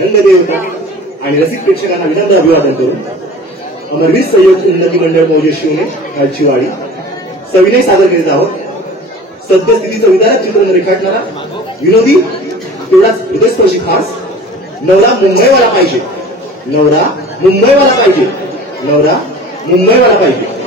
रंगदेवता आणि रसिक प्रेक्षकांना विनम्र अभिवादन करून अमरवीर सहयोग उन्नती मंडळ मौजे शिवणे कालचीवाडी सविनय सादर करीत आहोत। सद्यस्थितीचं विदारक चित्रण रेखाटणारा विनोदी तेवढाच हृदयस्पर्शी खास नवरा मुंबईवाला पाहिजे, नवरा मुंबईवाला पाहिजे, नवरा मुंबईवाला पाहिजे।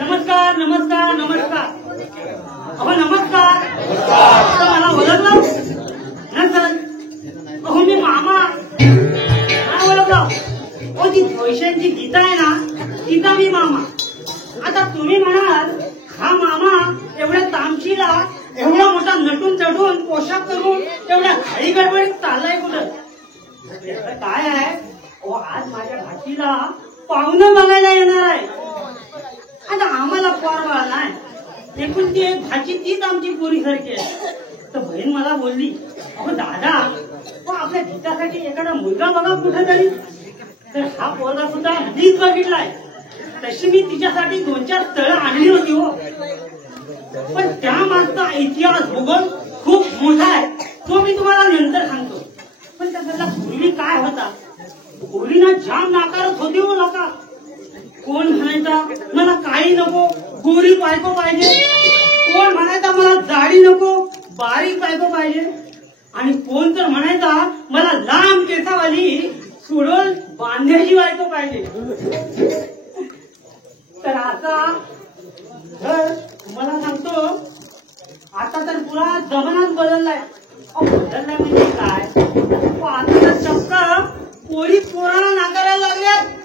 नमस्कार नमस्कार नमस्कार अहो नमस्कार मला ओळखलं ना सर? अहो मी मामा काय ओळखलं? ओ ती पैशांची गीता आहे ना, गीता मी मामा। आता तुम्ही म्हणाल हा मामा एवढ्या तामशीला एवढा मोठा नटून चढून पोशाख करून एवढ्या घाई गडबडीत चाललाय कुठं? काय आहे ओ, आज माझ्या भाचीला पाहुणं बघायला येणार आहे। आता आम्हाला पोरबाळ नाही, एकूण ती एक भाची तीच आमची पोरी सारखी आहे। तर बहीण मला बोलली, अहो दादा आपल्या गीतासाठी एखादा मुलगा बघा कुठेतरी। तर हा पोरगा सुद्धा मीच बघितलाय। तशी मी तिच्यासाठी 2-4 स्थळं आणली होती हो, पण त्या मागचा इतिहास भूगोल खूप मोठा आहे, तो मी तुम्हाला नंतर सांगतो। पण त्याला पूर्वी काय होता, पोरीना जाम नाकारत होती हो लोका। कोण म्हणायचा मला काही नको, गोरी बायको पाहिजे, कोण म्हणायचा मला जाडी नको, बारीक बायको पाहिजे, आणि कोण तर म्हणायचा मला लांब केसावाली सुडोल बांध्याची बायको पाहिजे। तर आता तुम्हाला सांगतो, आता तर पुरा जमानाच बदललाय। बदललाय म्हणजे काय, आता तर चक्क पोरी पोराला नाकारायला लागल्यात।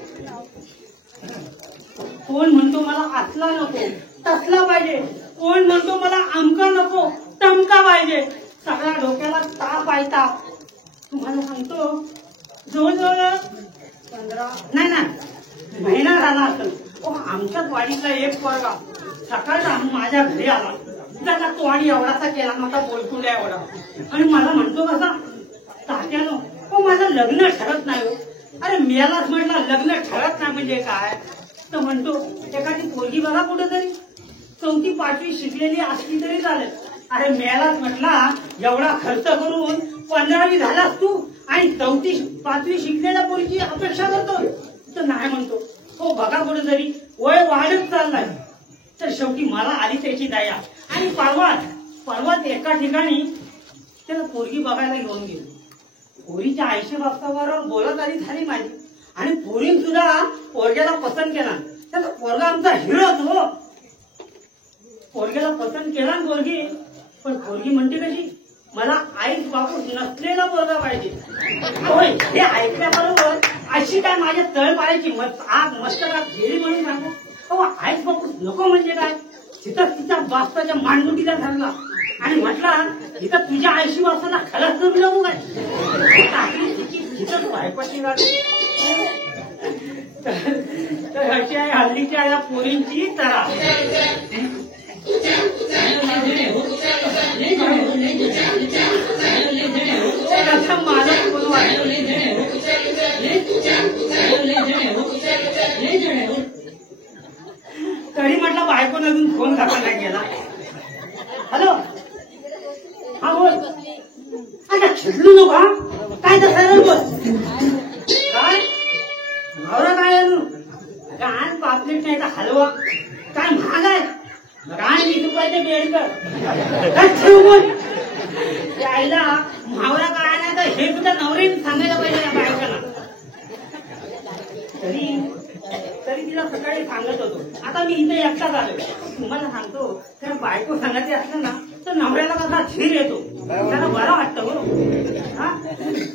कोण म्हणतो मला असला नको तसला पाहिजे, कोण म्हणतो मला आमका नको तमका पाहिजे, सगळ्या डोक्याला ताप आहे ताप। तुम्हाला सांगतो जवळजवळ 15 नाही महिना झाला असेल आमच्याच वाडीतला एक पोरगा सकाळचा माझ्या घरी आला। त्याला तो आणि एवढासा केला मोठा बोलकुंड्या एवढा, आणि मला म्हणतो कसा, तात्यानो हो माझं लग्न ठरत नाही हो। अरे मेलाच म्हटलं लग्न ठरत नाही म्हणजे काय? तर म्हणतो एखादी पोरगी बघा कुठेतरी 4वी-5वी शिकलेली असली तरी चालेल। अरे मेलाच म्हटला एवढा खर्च करून 15वी झालास तू आणि 4वी-5वी शिकलेल्या पोरीची अपेक्षा करतो? तर नाही म्हणतो, हो बघा कुठेतरी वय वाढत चाललाय। तर शेवटी मला आली त्याची दया, आणि परवाच एका ठिकाणी त्याला पोरगी बघायला घेऊन गेलो। पोरीच्या आईशी बाप्पाबरोबर बोलत आली झाली माझी, आणि पोरीन सुद्धा पोरग्याला पसंत केला। त्याचा पोरगा आमचा हिरोच हो। पोरग्याला पसंत केला पोरगी, पण पोरगी म्हणते कशी, मला आईच बापूस नसलेला पोरगा पाहिजे. होय, हे ऐकल्याबरोबर अशी काय माझ्या तळ पाळायची आग मस्तकात गेली म्हणून सांगू. अहो, आईच बापूस नको म्हणजे काय? तिथं तिच्या बापाच्या मांडमुटीला धरला आणि म्हटला इथं तुझ्या 80 वर्षाला खलास करू नको काय. तिथंच बायपाशी लागली. तर अशी आहे हल्लीच्या या पोरींची तरा. माझं कोण वाटलं तरी म्हटलं बायकोन अजून फोन करायला गेला. हॅलो, हा बोल. आता छिडलू नको. काय तसं बोल. काय नवरा काय काय पापलेट नाही तर हलवा काय महाग आहे. काय 20 रुपयाचे बेडकर यायला मावळा काय नाही तर हे सुद्धा नवरीने सांगायला पाहिजे या बायकांना. तरी तिला सकाळी सांगत होतो. आता मी इथे एकटाच आलो. तुम्हाला सांगतो त्या बायको सांगायचे असलं ना तर नवऱ्याला कसा धीर येतो, त्याला बरं वाटतं. बरोबर हा,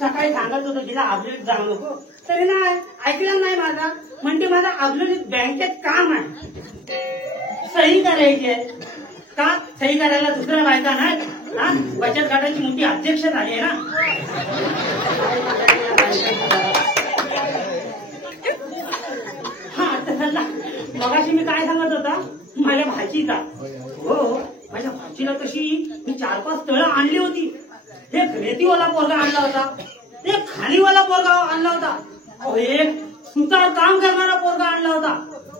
सकाळी सांगत होतो तिला अपडेट जाऊ नको. तरी नाही ऐकलं नाही माझा. म्हणजे माझा अपडेट बँकेत काम आहे, सही करायची आहे. का सही करायला दुसऱ्या बायका नाही. हा, बचत गटाची मोठी अध्यक्ष झाली आहे ना. हा तसला मगाशी मी काय सांगत होता माझ्या भाचीचा. हो, माझ्या भाचीला कशी मी 4-5 तळं आणली होती. एक रेतीवाला पोरगा आणला होता, एक खालीवाला पोरगा आणला होता, एक सुतार काम करणारा पोरगा आणला होता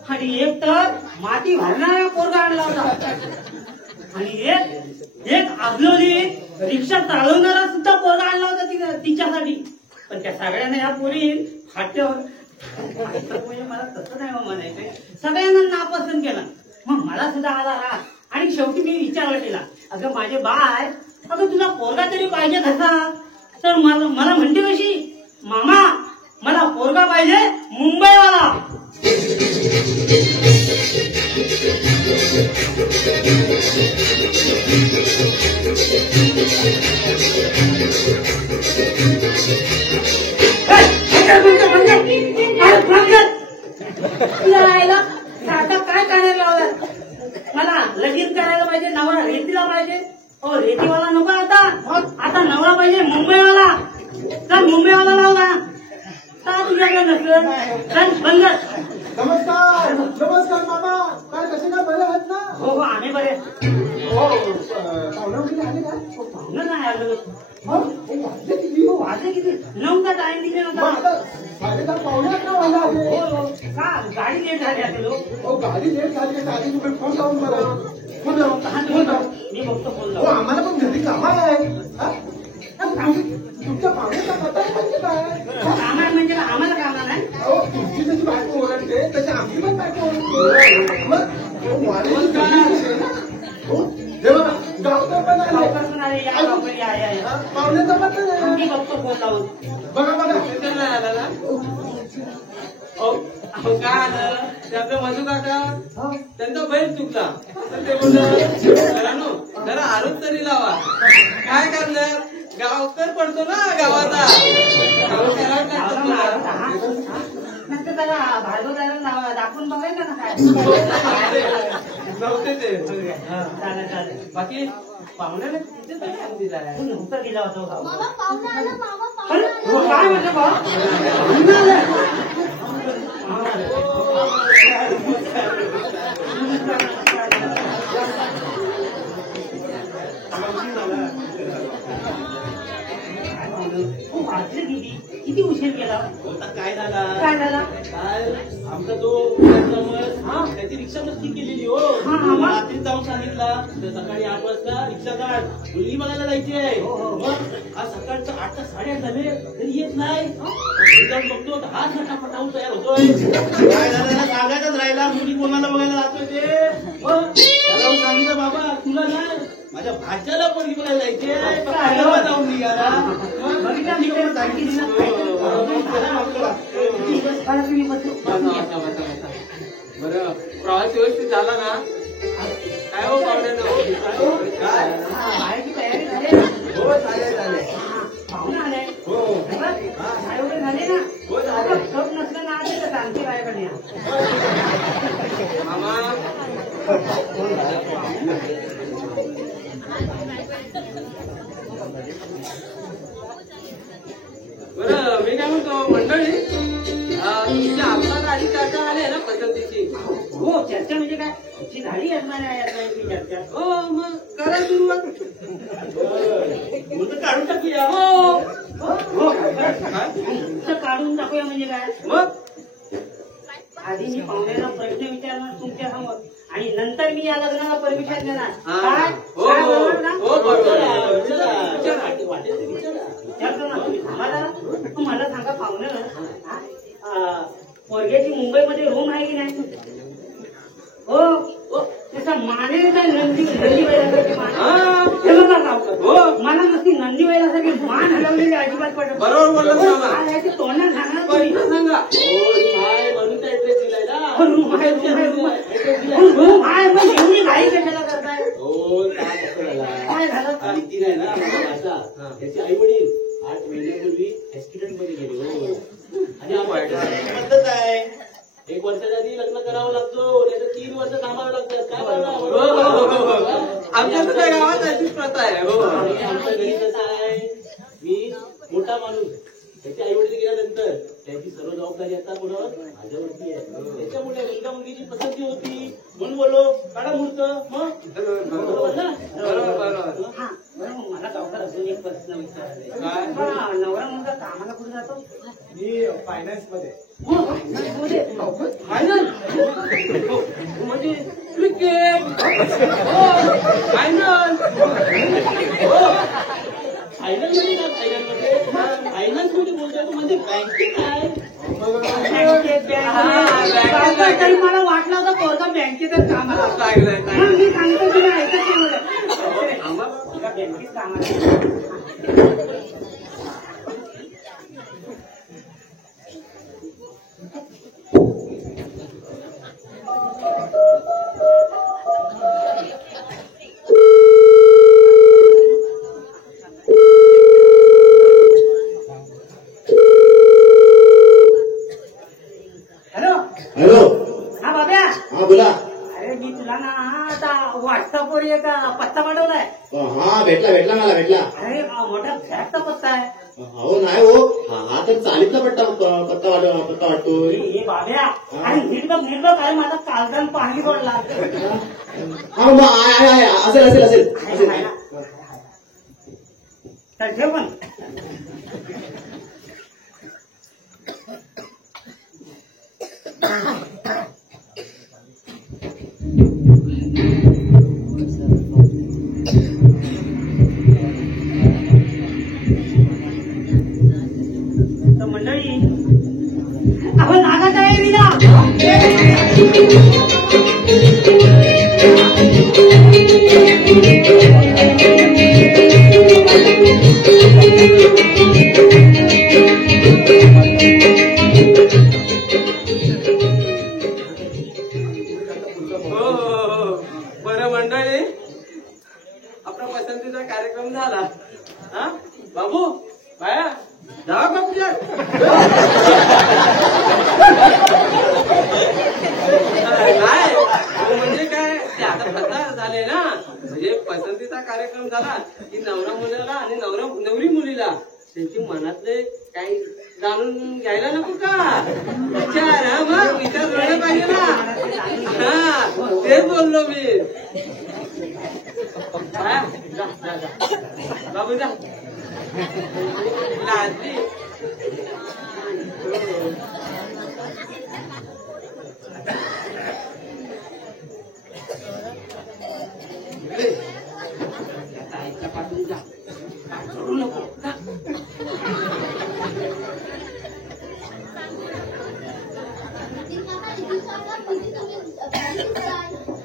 आणि एक तर माती भरणारा पोरगा आणला होता आणि एक आगलोली रिक्षा चालवणारा सुद्धा पोरगा आणला होता तिच्यासाठी. पण त्या सगळ्यांना या पोरी फाट्यावर म्हणजे मला तसं नाही म्हणायचंय. सगळ्यांना नापसंत केलं. मग मला सुद्धा आला राग आणि शेवटी मी विचार केला, अगं माझे बाय, अगं तुला पोरगा तरी पाहिजे कसा. तर मला म्हणते कशी, मामा मला पोरगा पाहिजे मुंबईवाला. काय करायला लावलाय मला. लगीन करायला पाहिजे, नवरा रेतीला पाहिजे. हो, रेतीवाला नको आता नवरा पाहिजे मुंबईवाला. चल मुंबईवाला लाव का. का तुझ्याकडे नसलं. चल बंद. नमस्कार नमस्कार मामा. काय कसे काय बरे आहेत ना. हो हो आम्ही बरे. हो पाहुणं वगैरे आले का. पाहुणं नाही आलं. वाजले किती. हो वाजले किती. 9 का टाइम दिले नव्हता. पाहुणे का वाजला. हो का गाडी लेट झाली असेल. हो गाडी लेट झाली का. आधी तुम्ही फोन लावून बघा. फोन लावून मी बघतो फोन हो. लावून. आम्हाला पण घरी काम आहे. तुमच्या पाहुण्याचा पत्ता म्हणजे काय. कामा म्हणजे आम्हाला कामा नाही. अहो तुमची जशी बायको ओरडते तशी आमची पण बायको ओरडते. गावकर पण आले. गावकर पण आले. या गावकर या. पाहुण्याचा पत्ता नाही. मी बघतो फोन लावून. बघा बघा. काय आलं त्याचं मधू काका त्यांचा बैल चुकला तर ते बोललो जरा आरोप तरी लावा. काय करणार गावकर पडतो ना गावाचा. नंतर त्याला भार्गव दाखवून बघायचं ना काय. नव्हते ते. चालेल. बाकी पाहुण्याला किती नव्हता दिला होता. मामा पाहुणा आला. मामा अरे पाहुणा आला. काय म्हणजे किती उशीर केला. काय झाला काय आमचा तो त्याची रिक्षा नक्की केलेली. हो रात्री जाऊन सांगितला तर सकाळी 8 वाजता रिक्षा काढ मुलगी बघायला जायची आहे. मग आज सकाळचं 8 ते 8:30 झाले तरी येत नाही. बघतो हा छटा पटावून तयार होतोय. काय झालं सांगायचंच राहिला मुली कोणाला बघायला जातोय ते. सांगितलं बाबा तुला नाही माझ्या भाच्याला पण बघायला जायचे. जाऊन निघाला. बरं प्रवास व्यवस्थित झाला ना. काय हो पाहुण्यानं काय बाहेरची तयारी झाली. मी काय म्हणतो मंडळी तुमच्या आपला गाडी चर्चा आली आहे ना पद्धतीची. हो चर्चा म्हणजे काय तुमची झाली असणार आहे चर्चा. हो मग करा सुरुवात. मग काढून टाकूया. हो हो काढून टाकूया म्हणजे काय मग आधी मी पाहुण्याला प्रश्न विचारणार तुमच्या समोर आणि नंतर मी या लग्नाला परमिशन देणार. काय हो काय हो बरोबर ना? हो बरोबर. विचारतो ना तुम्ही थांबा जरा. मला सांगा पाहुणं पोरग्याची मुंबईमध्ये रूम आहे की नाही? हो त्याचा मानेचा नंदी बैलासारखी मान. हे बघा गावकर. हो मला नसती नंदी बैलासारखी मान हलवलेली अजिबात पडत. बरोबर बोलला मामा. याची तोंडात सांगणार तुम्ही. सांगा. हो काय म्हणून त्या ऍड्रेस दिलाय ना. रूम आहे रूम आहे मग एवढी घाई कशाला करताय? हो काय असं झाला. काय झालं? नितीन आहे ना माझा त्याचे आई वडील 8 महिन्यापूर्वी ऍक्सिडेंट मध्ये गेले. हो आणि पद्धत आहे 1 वर्षाच्या आधी लग्न करावं लागतो नाही तर 3 वर्ष थांबावं लागतात. काय करणार आमच्या त्या गावात अशीच प्रथा आहे. हो आमच्या घरी कसं आहे मी मोठा माणूस त्याचे आई वडील गेल्यानंतर त्याची सर्व जबाबदारी आता कोणावर माझ्यावरती आहे. त्याच्यामुळे मुलगा मुलगीची पसंती होती म्हणून बोललो काढा मुहूर्त. मग बरोबर ना. बरोबर. हा बरं मला गावकर अजून एक प्रश्न विचारायचा काय? आहे. नवरा मुलगा कामाला कुठे जातो? मी फायनान्स मध्ये. हो फायनल म्हणजे क्रिकेट. हो फायनल. हो फायनल मध्ये काय फायनान्स मध्ये बोलतोय तो म्हणजे बँकिंग आहे. तरी मला वाटलं होतं पोरगा बँकेतच कामाला. मग मी सांगतो की नाही ऐकत नाही मला. बँकेत कामाला. हॅलो हा बाब्या. हा बोला. अरे मी तुला ना आता व्हॉट्सअपवर एक पत्ता पाठवलाय. हा भेटला मला भेटला. अरे मोठा फ्लॅटचा पत्ता आहे. हो नाही हो हा तर चालीतला पत्ता वाटतोय. हे बाब्या आणि निर्गम काय माझा कालदान पाणी पडला. हा मग आहे असेल तर ठेव पण. तर मंडळी आपण नागा काय विना बरं मंडळी आपला पसंतीचा कार्यक्रम झाला. हा बाबू बाया जावा बाबूच्या. काय म्हणजे काय ते आता प्रथा झाले ना. म्हणजे पसंतीचा कार्यक्रम झाला की नवरा मुलाला आणि नवरी मुलीला त्यांची मनातले काही जाणून घ्यायला नको का. विचार हा मग विचार झाला पाहिजे ना. हा तेच बोललो मी. जा बाबू जा. लाजली. पाठवून जा. सोडू नको.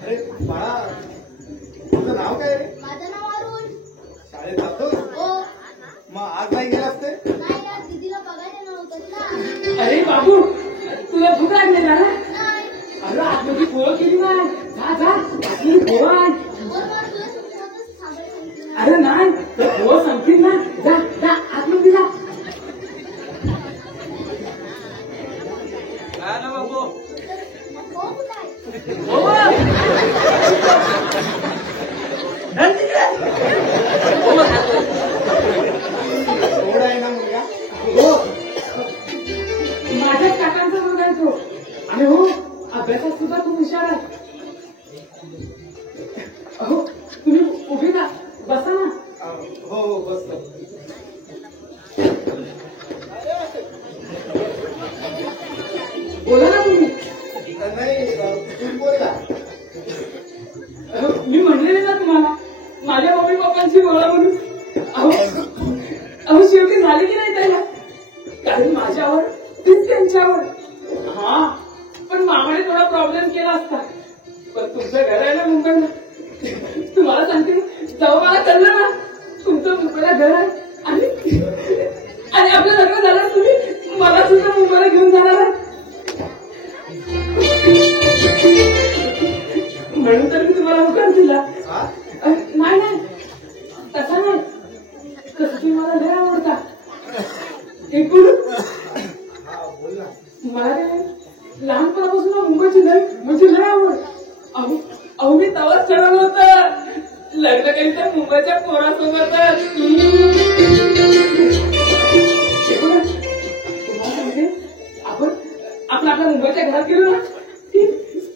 अरे बाळा तुझं नाव काय रे? माझं नाव अरुण. शाळेत जातो. हो मग आज नाही गेला असते. नाही ना दीदीला बघायला नव्हतं ना. अरे बाबू तुला भूक लागलेला ना. नाही अरे आतमध्ये पोळ केली ना. जा आतमध्ये पोळ आण. बरोबर तुला सुचवतच थांबायचं. अरे नाही तर पोळ संपतील ना. जा आतमध्ये जा. काय ना बाबू हो कुठं आहे? एवढा आहे ना मुलगा. हो अहो शेवटी झाले की नाही त्याला, कारण माझी आवड तीच त्यांची आवड. हा पण मामाने थोडा प्रॉब्लेम केला असता. पण तुमचं घर आहे ना मुंबईला, तुम्हाला सांगते जेव्हा मला कळलं ना तुमचं मुंबईला घर आहे आणि आपलं लग्न झालं तुम्ही मला सुद्धा मुंबईला घेऊन जाणार आहे. म्हणून तर मी तुम्हाला होकार दिला. नाही नाही तसा नाही, कसं तुम्ही मला लय आवडता. एक बोलू, मला काय लहानपणापासून मुंबईची लय म्हणजे लय आवड. अहो मी तवाच ठरवलं होतं लग्न करायचं मुंबईच्या पोरासोबतच. आपण आपल्या मुंबईच्या घरात गेलो ना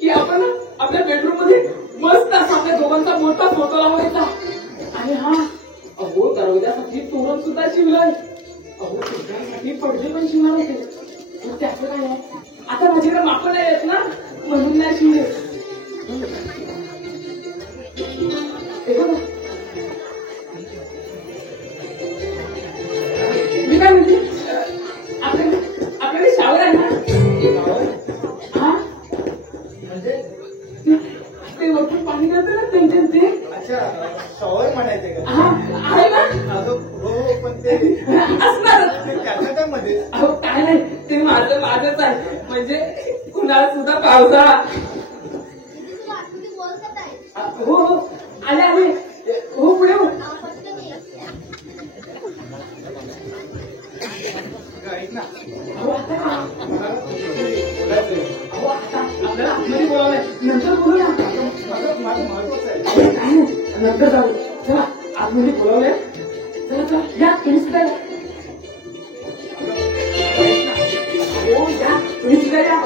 की आपण आपल्या बेडरूम मध्ये मस्त असा आपल्या दोघांचा मोठा फोटो लावायचा. आणि हा अहो दरवाजासाठी तोरण सुद्धा शिवलंय. अहो तोरणासाठी पडदे पण शिवणार होते. त्याचं काय आहे, आता माझ्याकडे मापं नाही येत ना म्हणून नाही शिवले. मी काय म्हणते, आपल्याकडे शावर आहे ना. हा म्हणजे ते वरतून पाणी करतं ना त्यांच्या ते. अच्छा शॉवर म्हणायचे का? हा आहे ना. हो पण ते असणारच. कॅनडामध्ये. अहो काय नाही, ते माझंच आहे. म्हणजे कुणाला सुद्धा पावसाळा. तू आतमध्ये बोलत आहे. हो हो आले हो पुढे हो. पटकन ये. ऐक ना, अहो आता मला बोलायचंय. अहो आता आपल्याला आतमध्ये बोलावलंय, नंतर बोलू ना. माझं महत्वाचं आहे. काय नाही नंतर जाऊ. चला आतमध्ये बोलावलंय. चला चला या तुम्ही सुद्धा या. हो या तुम्ही सुद्धा या.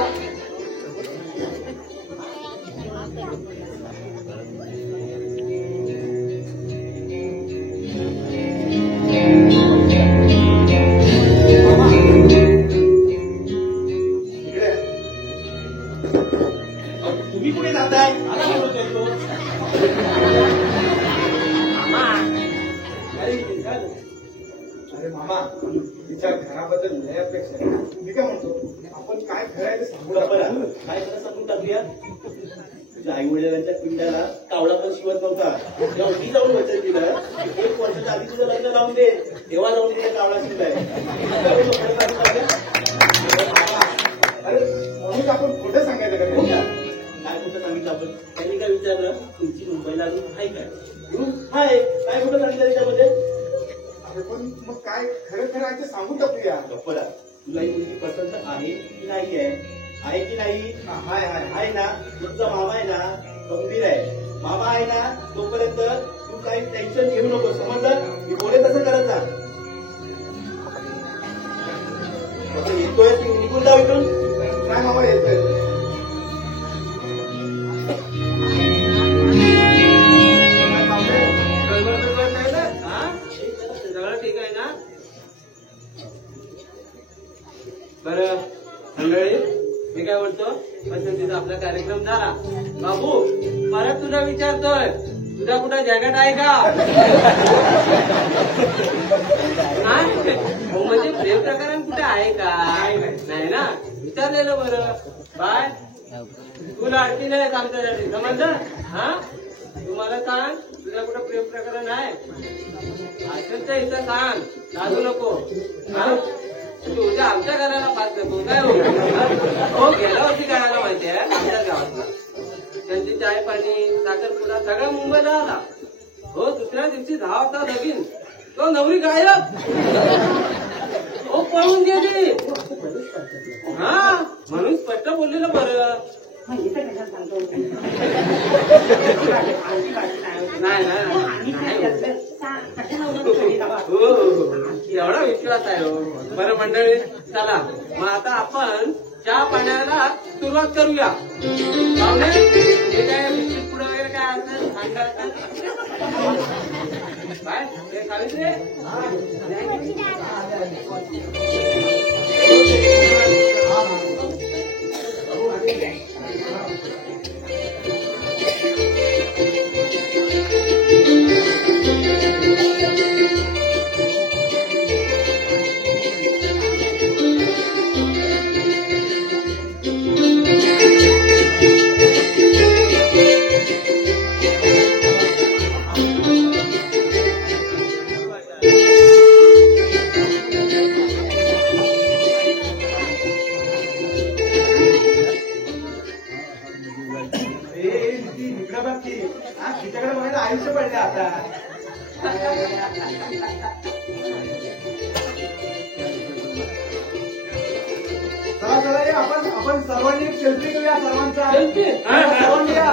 तुम्ही कुठे जाताय? मला बोलतोय तो. मामा अरे काय झालं? अरे मामा, तिच्या घराबद्दल लय अपेक्षा आहे. मी काय म्हणतो, आपण काय करायचं सांगू बरं आपण. बरं, काय खरं सांगून टाकूया. तुझ्या आई वडिलांच्या पिंडाला कावळा पण शिवत नव्हता. तेव्हा मी जाऊन वचन दिलं 1 वर्षाच्या आधी तुझं लग्न लावून दे, तेव्हा जाऊन तिथे कावळा शिवलाय. अरे म्हणून आपण कुठे सांगायचं का हो का? ते? काय कुठं सांगितलं आपण? त्यांनी काय विचारलं, तुमची मुंबईला अजून आहे काय? हाय, काय कुठं सांगितलं त्याच्यामध्ये? अरे पण मग काय खरं खरं आहे ते सांगू टाकूया. गप्परा, तुला ही मुलगी पसंत आहे की नाही आहे की नाही? हाय हाय आहे ना. तुमचा मामा आहे ना गंभीर आहे. मामा आहे ना तोपर्यंत तू काही टेन्शन घेऊ नको, समजलं? मी बोले तसं करत जा. आता येतोय तू निघून जाऊ इथून. काय मामा येतोय. सगळं ठीक आहे ना? बरं मंडळी, मी काय बोलतो, पसंतीचा आपला कार्यक्रम झाला. बाबू परत तुला विचारतोय, तुझा कुठं जॅकेट आहे का? हो म्हणजे प्रेम प्रकरण कुठे आहे का? नाही ना, विचारलेलं बरं. बाय तुला अडचण आहे आमच्यासाठी, समजलं? हा तुम्हाला सांग, तुझ्या कुठं प्रेम प्रकरण आहे असेल तर इथं सांग, लागू नको. हा तू उद्या आमच्या घराला पाच नको काय हो? हो गेल्या वर्षी काढायला माहिती आहे आमच्या गावातला. त्यांची चाय पाणी साखरपुडा सगळं मुंबईला आला. हो दुसऱ्या दिवशी 10 वाजता लगीन, तो नवरी गायब. हो पळून गेली. हा म्हणून स्पष्ट बोललेलं बरं. नाही एवढा विश्वास आहे हो. बरं मंडळी चला मग आता आपण चहा पाण्याला सुरुवात करूया. पाहुणे हे काय बिस्किट पुढे वगैरे काय असेल सांगा. काय हे सावित्रे चला या आपण सर्वांनी एक सेल्फी घेऊया सर्वांचा सेल्फी? सर्वांनी या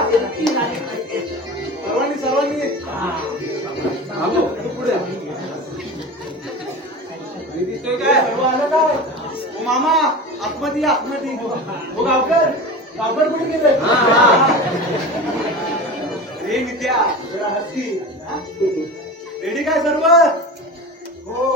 सर्वांनी आलो पुढे दिसतोय काय सर्व आलं काय ओ मामा आतमध्ये ओ गावकर कुठे गेले रे विद्या हस्ती रेडी काय सर्व हो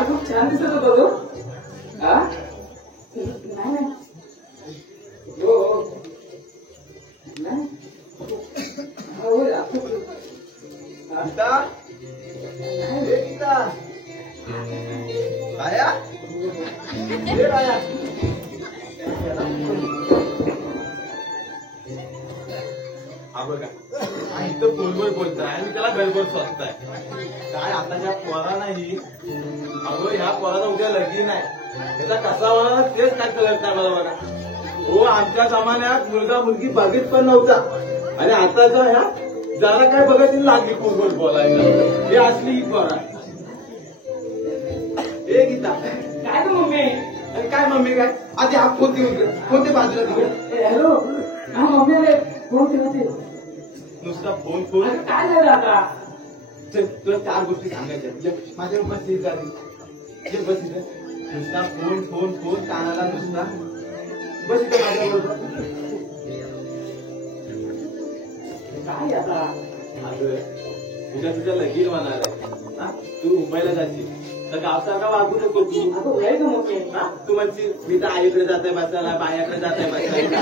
खूप छान दिसत होता तो नाही हो नाही इथं फोनवर बोलताय आणि त्याला गडबड स्वतःय काय आताच्या पोरा नाही अगं ह्या पोराला उद्या लगीन आहे त्याचा कसा होणार तेच काय कळत नाही मला बघा हो आमच्या जमान्यात मुलगा मुलगी बघित पण नव्हता आणि आताचा ह्या जरा काय बघत लागली फोनवर बोलायला हे असली ही पोरा हे गीता काय ग मम्मी आणि काय मम्मी काय आधी हा कोणते बाजूला तिकडे हॅलो हा मम्मी आले फोन केला ते नुसता फोन फोन काय झालं आता तुला 4 गोष्टी सांगायच्या माझ्या बस झाली बस इथे नुसता फोन फोन फोन कानाला नुसता बस इथे माझ्याबरोबर काय आता अगं उद्या तुझं लगीन होणार आहे तू मुंबईला जाशील तर गावसारखा वागू नको तू आता वेळ का मम्मी तू म्हणशील मी तर आईकडे जाते बसायला बायाकडे जाते बसायला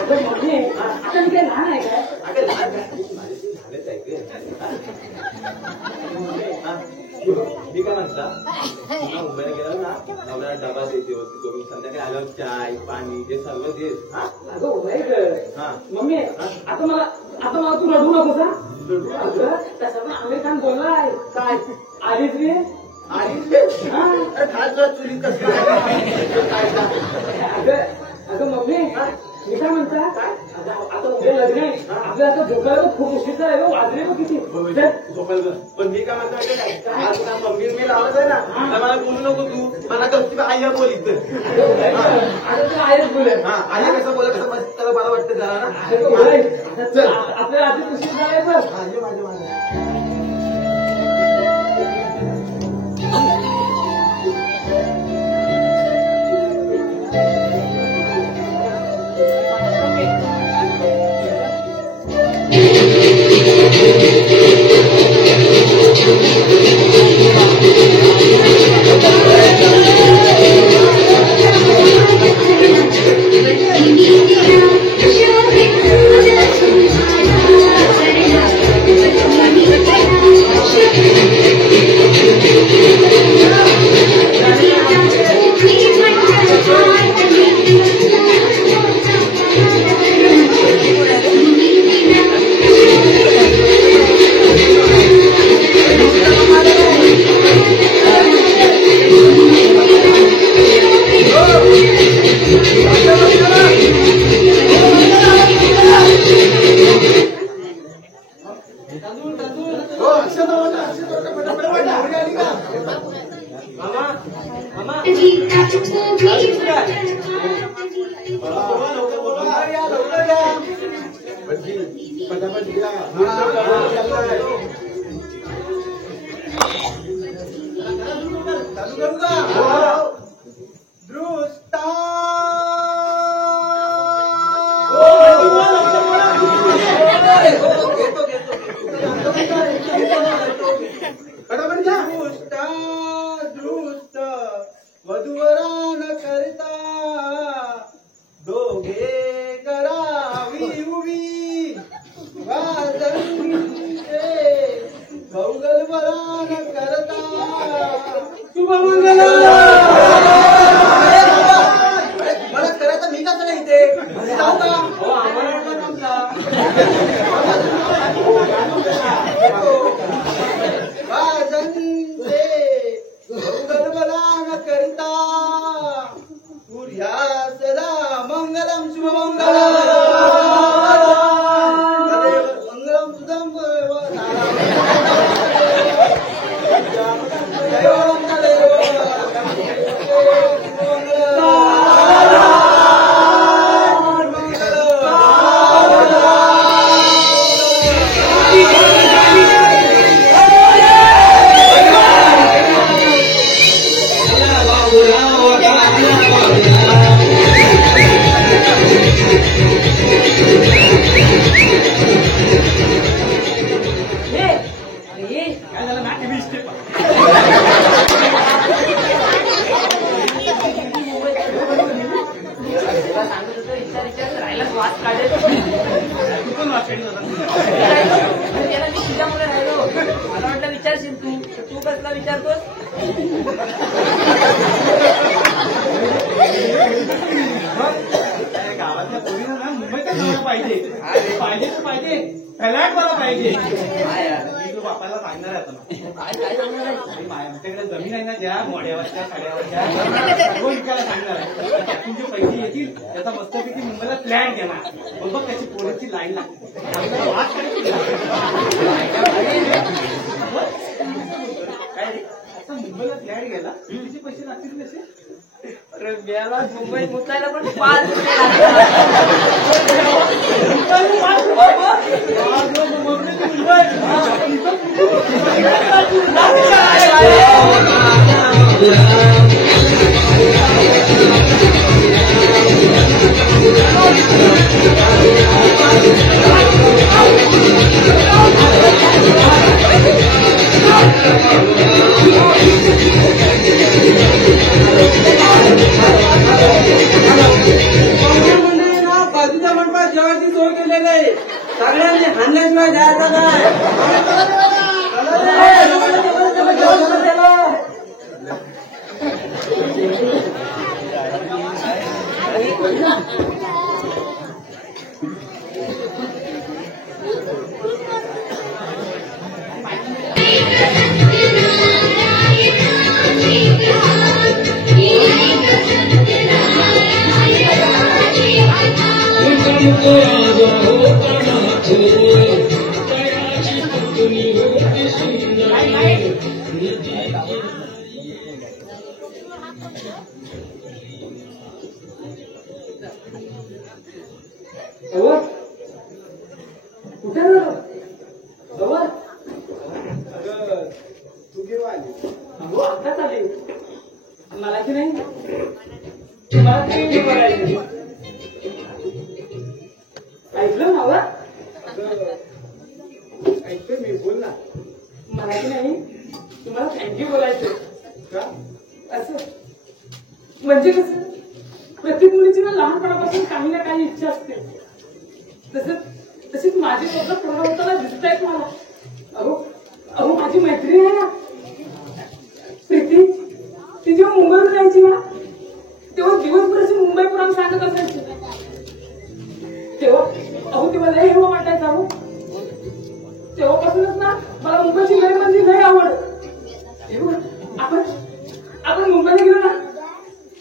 अगं मम्मी आता मी काय लहान आहे काय अगं लहान झालेच आहे ते मी काय म्हणता तुला मुंबईला गेला ना नवरा डबा देते होती तुम्ही संध्याकाळी आल्यावर चाय पाणी हे सर्व देत अगं वेळ मम्मी आता मला तू रडू नको का अगं तसं पण आमिर खान बोललाय काय आलीच रे अगं मम्मी मी काय म्हणता आता उद्या लग्न आहे आपल्या आता झोपायला खूप उशीर आहे वाजले मग किती झोपायला पण मी काय म्हणतो आज ना मम्मी मी लावत आहे ना मला बोलू नको तू मला कसं आई बोल इथं आता तू आहेच बोलेल आई कसं बोला कसं त्याला मला वाटतं जरा ना आपल्याला आधी उशीर जायचं माझे वधूवरान करता दोघे करावी उभी वाजवी जाऊ का? हो, आम्हाला वाटलं तुमचा. वाजंते गलबला न करता सूर्या सदा मंगलम शुभमंगलम मंगलम सुदम काय झालं ना टीव्ही स्टेप सांगत होतो विचार राहिला वाद काढेल तू पण वाचली होता त्याला मी तुझ्यामुळे राहिलो मला वाटलं विचारशील तू कसला विचारतोस गावातल्या पोरीला ना मुंबईतच जायला पाहिजे पाहिजे तर पाहिजे फ्लॅट मला पाहिजे मी तो बापाला सांगणार आहे आता काय सांगणार आहे आमच्याकडे जमीन आहे ना ज्या मोड्यावरच्या खाड्यावरच्या सर्व विकायला सांगणार आहे त्यातून जे पैसे येतील त्याचा मस्तपैकी मुंबईला फ्लॅट घेणार मग बघ त्याची पोरीची लाईन लागते आपल्याला वाद करायची काय रे? आता मुंबईला फ्लॅट घ्यायला किती पैसे लागतील कसे अरे बेला मुंबईत मुतायला पण 5 बाजूच्या मंडपात जेवायची सोय केलेली आहे सगळ्यांनी हाणल्याशिवाय जायचं काय कुठे झालं तू केव्हा आली हो आता चालेल मला की नाही तुम्हाला काही करायचं ऐकलं मला ऐकतोय मी बोल ना मला की नाही तुम्हाला थँक्यू बोलायचं का असं म्हणजे कसं प्रत्येक मुलीची ना लहानपणापासून काही ना काही इच्छा असते तसेच माझे स्वप्न पूर्ण होताना दिसत आहेत मला अहो माझी मैत्रीण आहे ना प्रीती ती जेव्हा मुंबईवर जायची ना तेव्हा दिवसभराची मुंबई पुराण सांगत असायची तेव्हा लय हेवा वाटायचा अहो तेव्हापासूनच ना मला मुंबईची लय म्हणजे लय आवड आपण मुंबईला गेलो ना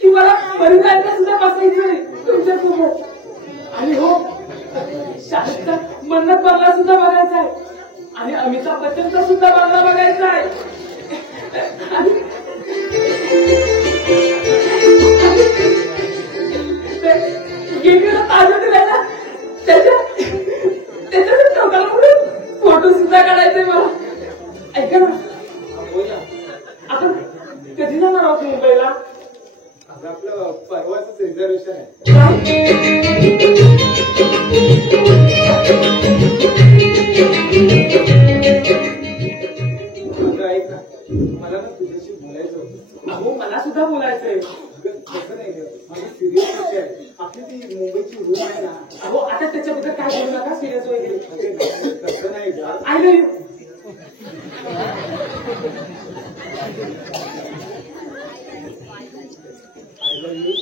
की मला बरी जायला सुद्धा बसायची नाही तुमच्यासोबत आणि हो शाहिदचा मन्नत बंगला सुद्धा बघायचा आहे आणि अमिताभ बच्चनचा सुद्धा बंगला बघायचा आहे गेलेला ताजा दिलायला त्याच्या टोकाला म्हणून फोटो सुद्धा काढायचे मला ऐका ना आपण कधी जाणार आहोत मुंबईला आपलं परवाच रिझर्वेशन आहे ऐक ना मला ना तुझ्याशी बोलायचं होतं अहो मला सुद्धा बोलायचंय तसं नाही माझी सिरियस आहे आपली ती मुंबईची रूम आहे ना अहो आता त्याच्याबद्दल काय बोलू नका सिरियस वगैरे तसं नाही का I love you I love you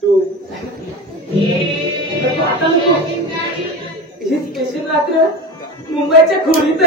too. तू आता नको. ही स्पेशल रात्र मुंबईच्या खोलीत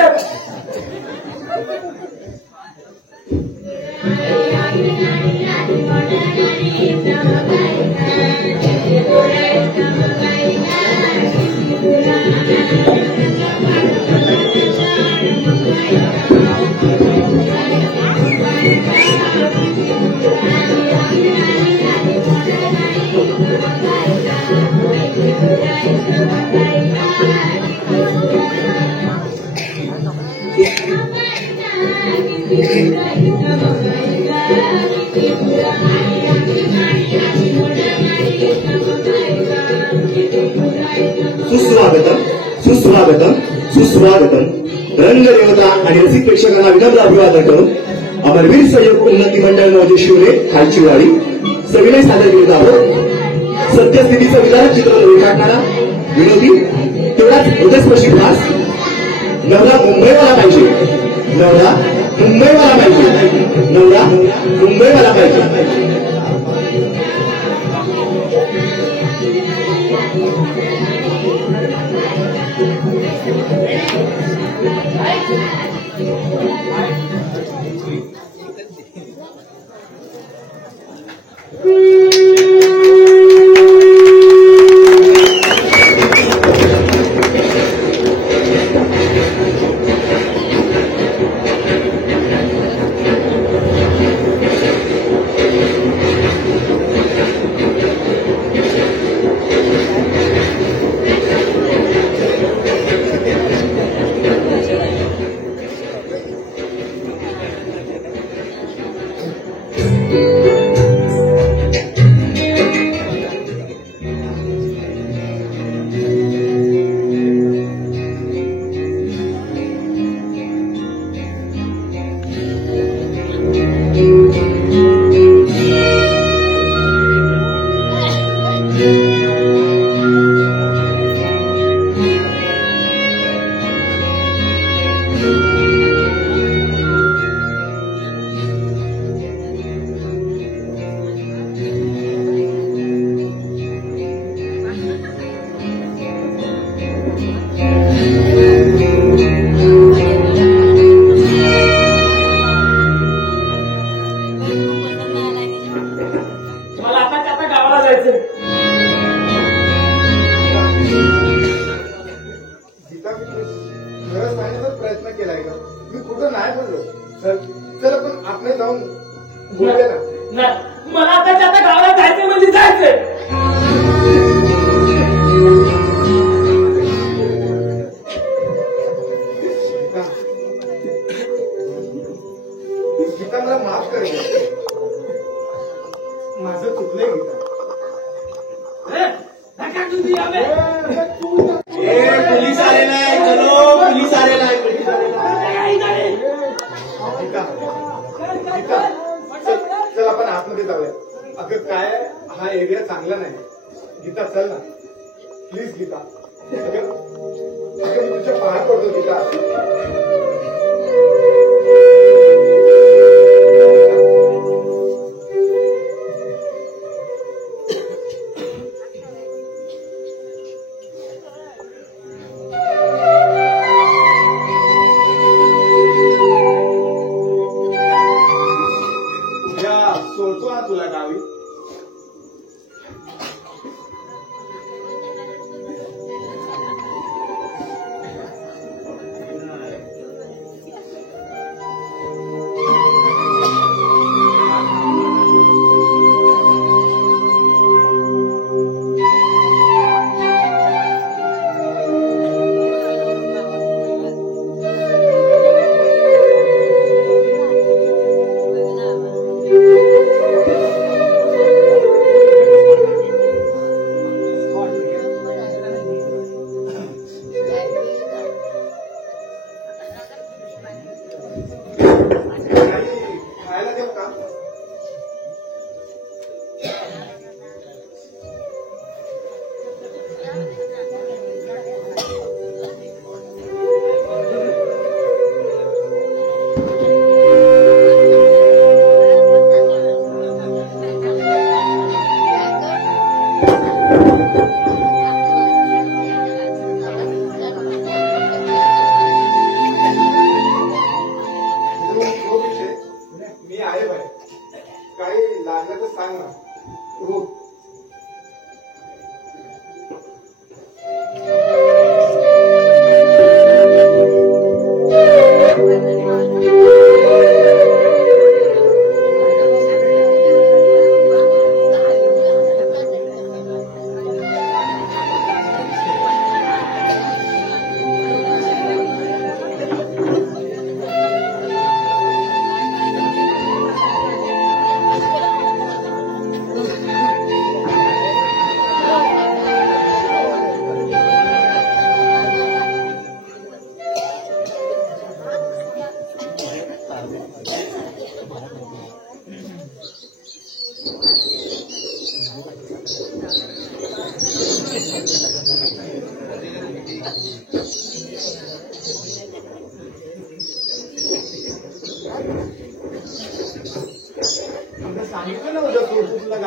सुस्वागतम सुस्वागतम सुस्वागतम. रंगदेवता आणि रसिक प्रेक्षकांना विनम्र अभिवादन करून अमरवीर सहयोग उन्नती मंडळ मौजे शिवणे खालची वाडी सविनय सादर करीत आहोत. सद्यस्थितीचं विधान चित्र रेखाटणारा विनोदी तेवढाच हृदयस्पर्शी भास. नवरा मुंबईवाला पाहिजे, नवरा मुंबईवाला पाहिजे, नवरा मुंबईवाला पाहिजे. मला आता गावाला जायचं म्हणजे जायचंय. गीता मला माफ कर, माझं चुकलंय गीता. पोलीस आलेला आहे, चलो पोलीस आलेला आहे. चल आपण आतमध्ये जाऊया. अगं काय हा एरिया चांगला नाही. गीता चल ना प्लीज. गीता अगं मी तुझ्या पाया पडतो गीता. सोडतो हा तुला गावी.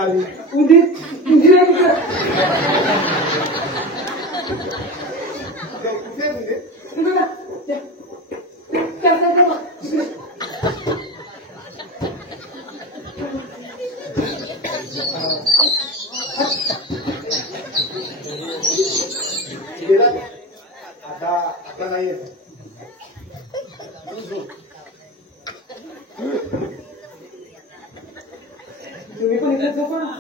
आली. उंदीर उंदीर आहे तिकडं. कुठे म्हणजे ते बघा, ते कसं आहे ते बघ. गेला आता नाही येत. तुम्ही पण इथेच झोपा ना.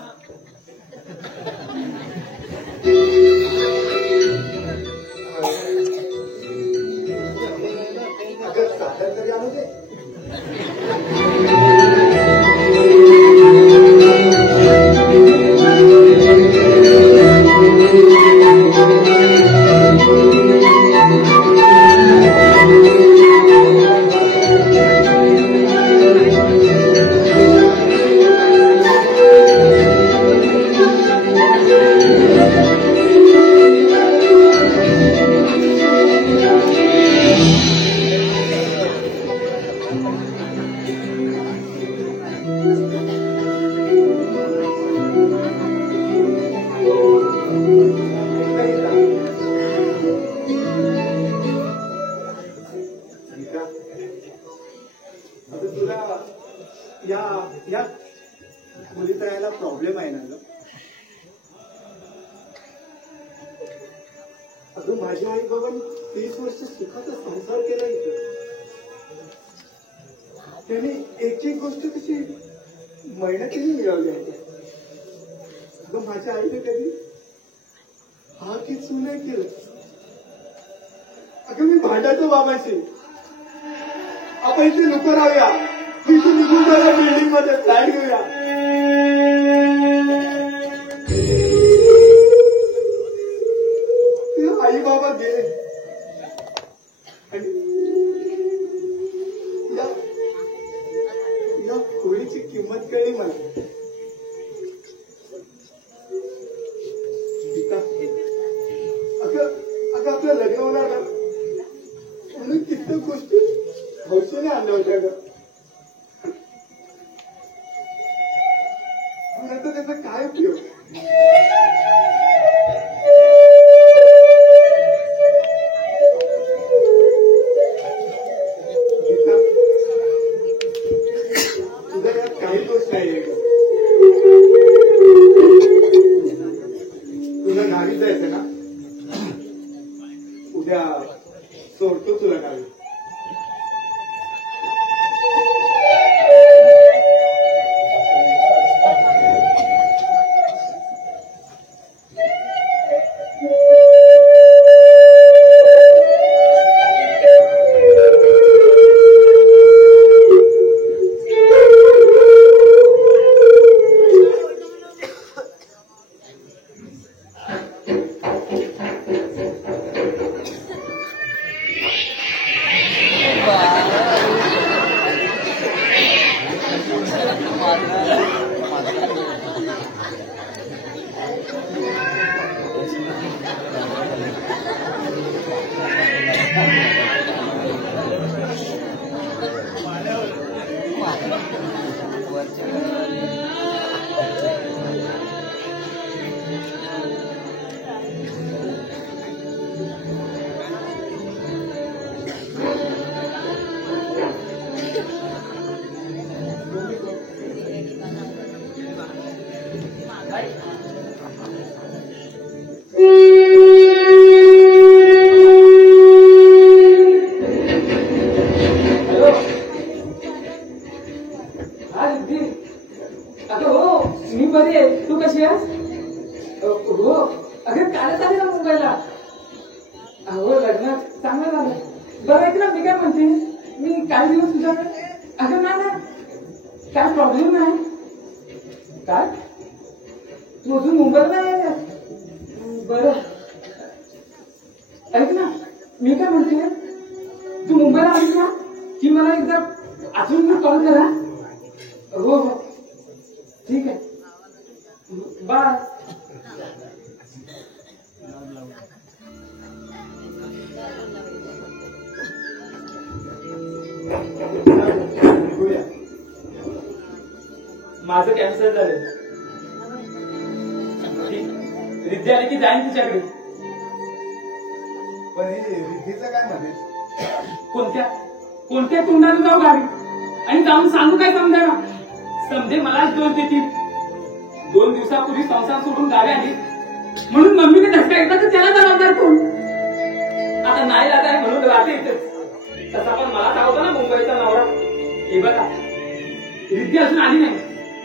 अगं साखर तरी आणू दे. मुलीचा यायला प्रॉब्लेम आहे ना ग. अगं माझ्या आई बाबांनी 30 वर्ष सुखाचा संसार केला इथं. त्यांनी एक एक गोष्ट कशी मेहनतीने मिळवली आहे. अगं माझ्या आईने कधी हा की चू नाही केलं. अगं मी भांडायचो बाबाशी, आपण इथे नको राहूया, इथे निघून जाऊया, बिल्डिंग मध्ये फ्लॅट घेऊया. आई बाबा गेले आणि या खोळीची किंमत कळली मला. अगं आपलं लग्न होणार ना म्हणून कित्येक गोष्टी हौसेने आणल्या होत्या ग. नंतर त्याचा काय उपयोग. तुझ्या यात काही दोष नाहीये ग. तुला गावी जायचं ना, उद्या सोडतो तुला गावी. माझं कॅन्सल झालं. रिद्धी आली की जाईन तिच्याकडे. पण हे रिद्धीचं काय मध्ये? कोणत्या तोंडाने जाऊ गावी आणि जाऊन सांगू काय समजायला? समजे मलाच दोष देतील. 2 दिवसापूर्वी संसार सोडून गावी आली म्हणून मम्मीने धक्का घेतला तर त्याला जबाबदार कोण? आता नाही जात आहे म्हणून राहते इथेच. तसा पण मला होता ना मुंबईचा नवरा. हे बघा रिद्धी अजून आली नाही.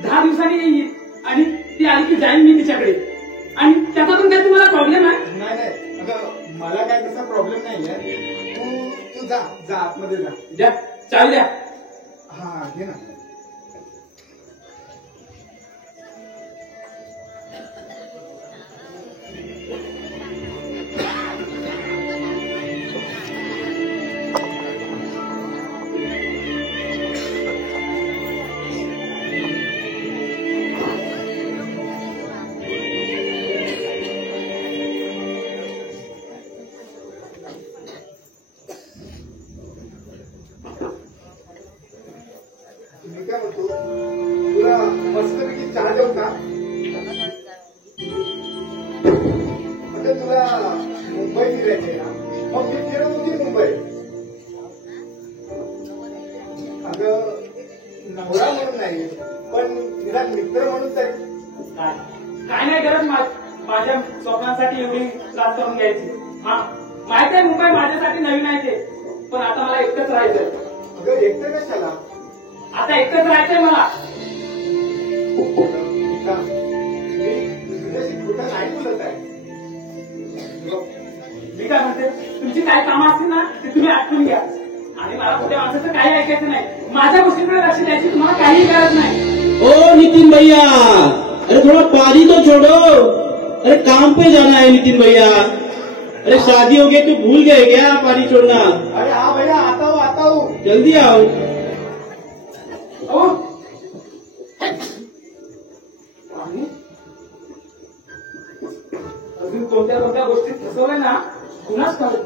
10 दिवसांनी येईल आणि ती आली की जाईन मी तिच्याकडे. आणि त्याचा पण काय तुम्हाला प्रॉब्लेम आहे? नाही अगं मला काय तसा प्रॉब्लेम नाहीये. तू जा आतमध्ये जा. द्या चावी द्या. हा घे ना. मी काय म्हणतो तुला मस्तपैकी चहा देऊ का? म्हणजे तुला मुंबई फिरायची ना? मग मी फिरवू की मुंबई? अगं नवरा म्हणून नाही पण तिला मित्र म्हणून तर. काय नाही गरज माझ्या स्वप्नांसाठी एवढी त्रास करून घ्यायची. हा माहिती आहे मुंबई माझ्यासाठी नवीन आहे ते. पण आता मला एकटंच राहायचंय. अगं एकटं कशाला? आता एकटंच राहायचंय मला. मी तुझ्याशी कुठं नाही बोलत आहे. मी काय म्हणते तुमची काय कामं असतील ना ते तुम्ही आठवून घ्या. आणि मला कुठल्या माणसाचं काही ऐकायचं नाही. माझ्या गोष्टींकडे लक्ष द्यायची तुम्हाला काही गरज नाही. ओ नितिन भैया, अरे थोड़ा पानी तो छोड़ो. अरे काम पे जाना है नितिन भैया. अरे शादी हो गई तो भूल गए क्या पानी छोड़ना? अरे हाँ भैया आता हूँ. जल्दी आओ. अजून कोणत्या गोष्टीत फसवलंय ना कुणाच कळत.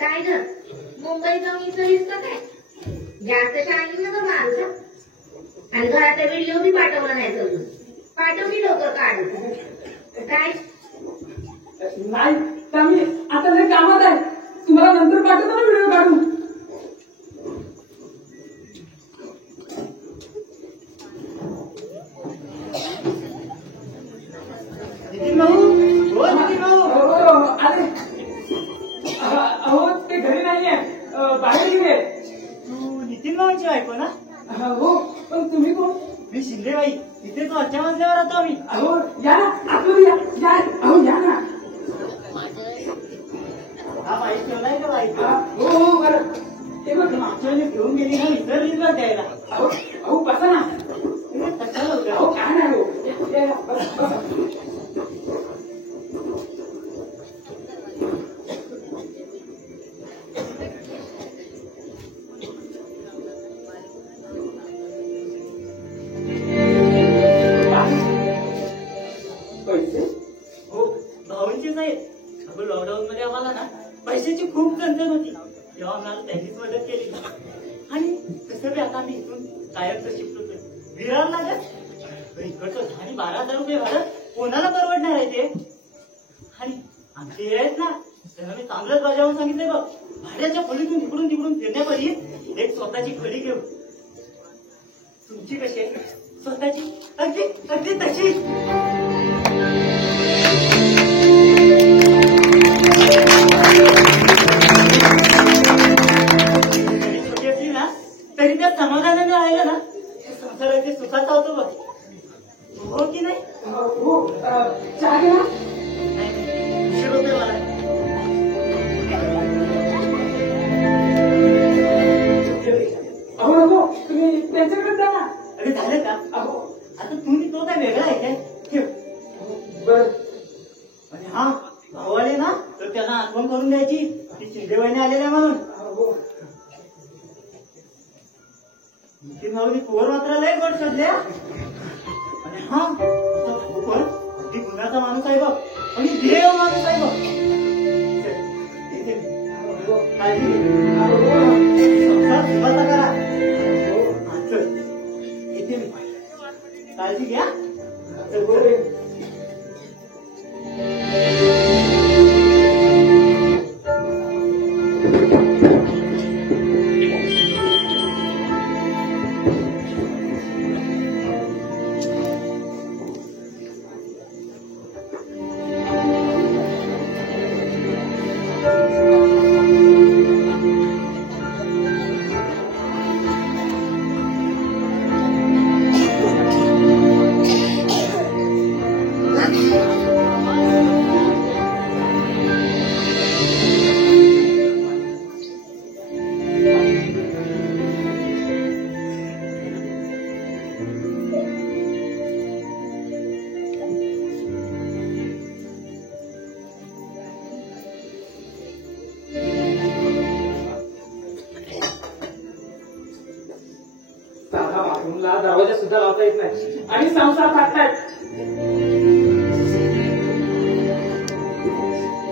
काय ग मुंबई जाऊन इथं दिसतं काय? जास्त शाळेत ना माणसं. आणि घराचा व्हिडिओ बी पाठवला नाही समजून. पाठवली लवकर काढ. काय नाही तर मी आता लय कामात आहे. तुम्हाला नंतर पाठवतो ना व्हिडिओ काढून. नितीन भाऊ अरे अहो ते घरी नाहीये. बाहेर गेले. तू नितीन भाऊची बायको ना? हो पण तुम्ही कोण? मी शिंदेबाई. इथे तो आजच्या मजल्यावर राहतो आम्ही. अहो या ना आतमध्ये या. अहो या ना. हा बाई ठेवलाय का बाई? हो बरं. ते बघ मागच्या वेळेस घेऊन गेली ना विसरलीच बघ द्यायला. अहो बसा ना. कशाला होतं? अहो काय नाही हो. या, बसा. पैसे हो भाऊंचीच आहेत. अगं लॉकडाऊन मध्ये आम्हाला ना पैशाची खूप गंजन होती. तेव्हा आम्हाला त्यांनीच मदत केली. आणि कसं बी आता आम्ही इथून कायमचं शिफ्ट होतोय. विरार लागत इकडचं 10 आणि 12,000 रुपये भाडं कोणाला परवडणार आहे ते? आणि आमचे हे आहेत ना त्यांना मी चांगलंच बजावून सांगितलंय बघ. भाड्याच्या खोलीतून इकडून तिकडून फिरण्यापरी एक स्वतःची खोली घेऊ. तुमची कशी आहे? स्वतःची अगदी तशी. छोटी असली ना तरी त्यात समाधानाने राहिलं ना संसार अगदी सुखाचा होतो बघ. हो की नाही? हो चहा घ्या. नाही उशीर होतोय मला. अहो नको तुम्ही त्यांच्याकडे जा ना. अरे झालं का? अहो आता तुम्ही तो काय वेगळा आहे काय? ठेव. बर. आणि हा भाऊ आले ना तर त्यांना आठवण करून द्यायची ती शिंदेबाईने आलेल्या म्हणून. हो नितीन भाऊनी कुवर मात्र लय गोड शोधल्या. आणि हा कुवर अगदी गुन्ह्याचा माणूस आहे बघ. आणि देव माणूस आहे बघ. हो. काळजी घे. स्वतः करा. हा, चल. येते मी. काळजी घ्या. दरवाजा सुद्धा लावता येत नाही आणि संसार थाटतायत.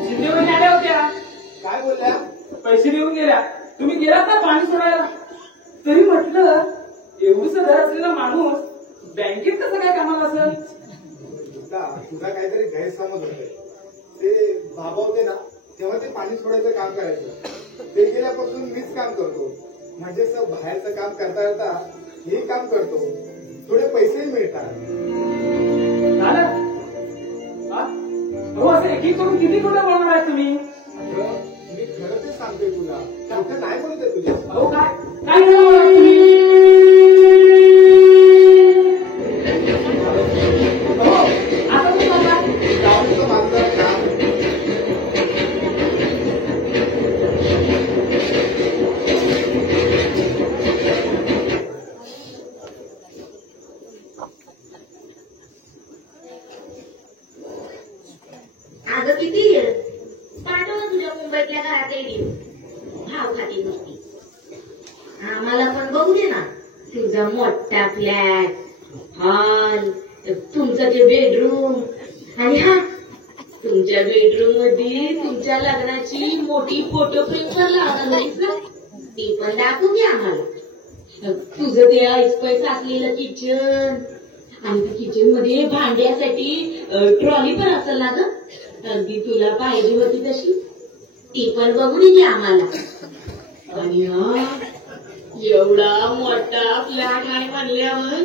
शिंदेवणी आल्या होत्या. काय बोलल्या? पैसे देऊन गेल्या. तुम्ही गेलात ना पाणी सोडायला. तरी म्हटलं एवढंच घर असलेला माणूस बँकेत कसं काय कामाला असेल? तुझा काहीतरी गैरसमज होते. ते बाबा होते ना तेव्हा ते पाणी सोडायचं काम करायचं. ते गेल्यापासून मीच काम करतो. म्हणजे बाहेरचं काम करता करता हे काम करतो. थोडे पैसेही मिळतात. हो असं एक करून किती खोटं बोलणार आहे तुम्ही? मी खरं ते सांगतोय तुला. खोटं नाही बोलत आहे तुझ्या. अहो काय काय बोलणार तुम्ही? आता तुम्ही जाऊन माझं काम. अगं किती पाठव ना तुझ्या मुंबईतल्या घरात येईल. भाव खाती नुसती. आम्हाला पण बघू दे ना तुझा मोठा फ्लॅट, हॉल, तुमचं ते बेडरूम आणि हा तुमच्या बेडरूम मध्ये तुमच्या लग्नाची मोठी फोटो फ्रेम पण लावणार ती पण दाखवू घ्या आम्हाला. तुझं ते ऐसपैस असलेलं किचन आणि त्या किचन मध्ये भांड्यासाठी ट्रॉली पण असेल ना ग. अगदी तुला पाहिजे होती तशी ती पण बघून घे आम्हाला. आणि हा एवढा मोठा फ्लॅट आहे म्हणल्यावर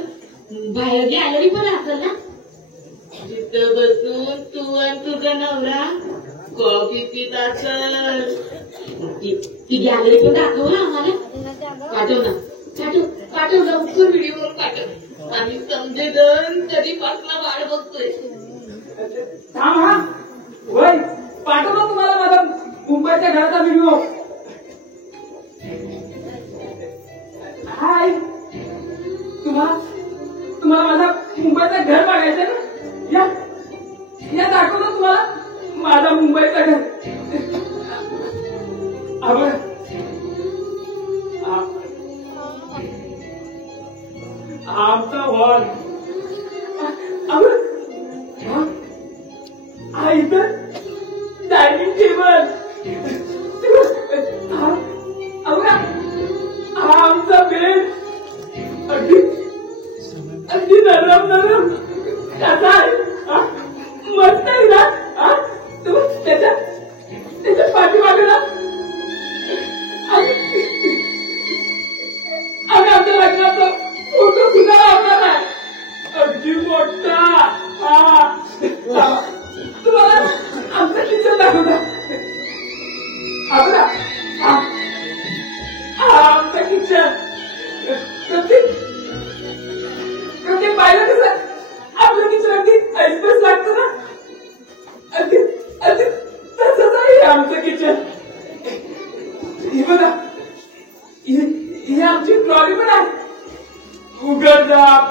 बाहेर गॅलरी पण असेल ना. तिथं बसून तू आणि तुझा नवरा कॉफी पित असेल. ती गॅलरी पण दाखव ना आम्हाला. पाठव ना पाठव लवकर व्हिडिओ करून पाठव. आम्ही समजेल कधीपासून वाट बघतोय. हा होय पाठवतो तुम्हाला माझा मुंबईच्या घराचा व्हिडिओ. हाय तुम्हाला माझा मुंबईचं घर बघायचं ना. या दाखवतो तुम्हाला माझा मुंबईचं घर. आमचा हॉल हा इथं डायनिंग टेबल. हा आमचा बेड अगदी नरम कसा आहे. मस्त आहे ना. त्याच्या पाठीमागे ना आम्ही आमच्या लग्नाचा फोटो सुद्धा लावणार आहे. अगदी मोठा. तुम्हाला आमचं किचन दाखवता. आमचं किचन ते पाहिलं कसं आपलं किचन अगदी ऐसपैस लागतं ना. अगदी तसंच आहे आमचं किचन. हे बघा ही आमची ट्रॉली पण आहे. उघडझाप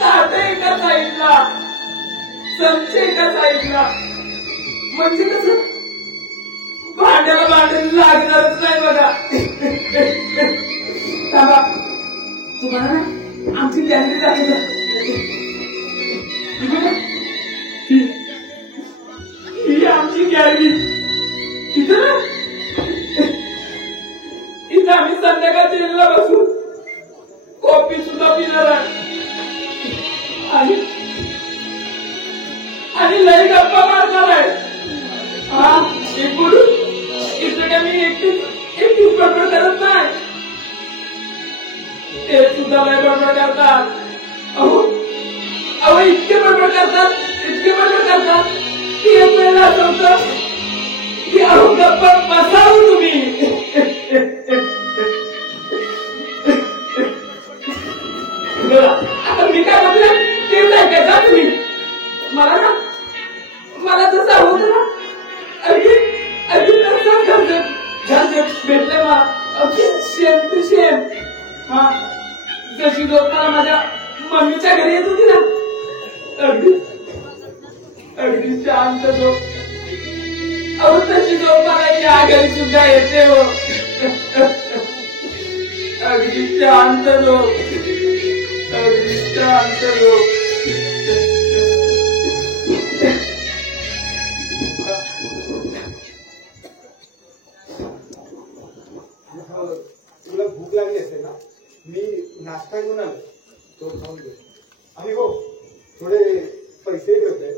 ताट एका साईडला, चमचे एका साईडला. म्हणजे कसं भांड्याला लागणारच नाही बघा. तुम्हाला ना आमची गॅलरी दाखवतो. ही आमची गॅलरी. का जेलला बसून कॉफी सुद्धा पिणार आहे आणि लई गप्पा मारणार आहे. हा इकडून इथं काय मी एकटीच बडबड करत नाही. ते सुद्धा लई बडबड करतात. अहो इतके बडबड करतात की एक वेळेला असं होतं की अहो गप्पा बसावं तुम्ही. आता मी काय म्हटलं तेच ऐकायचं तुम्ही. मला जसं होतं ना अगदी तसंच झंझट भेटले मला. शेम टू शेम. हा जशी लोक मला माझ्या मम्मीच्या घरी येत होती ना अगदी शांत झोप. अहो तशी झोप मला या घरी सुद्धा येते हो. अगदी शांत झोप. तुला भूक लागली असेल ना, मी नाश्ता घेऊन आलो, तो खाऊन घे. आणि हो थोडे पैसे ठेवते,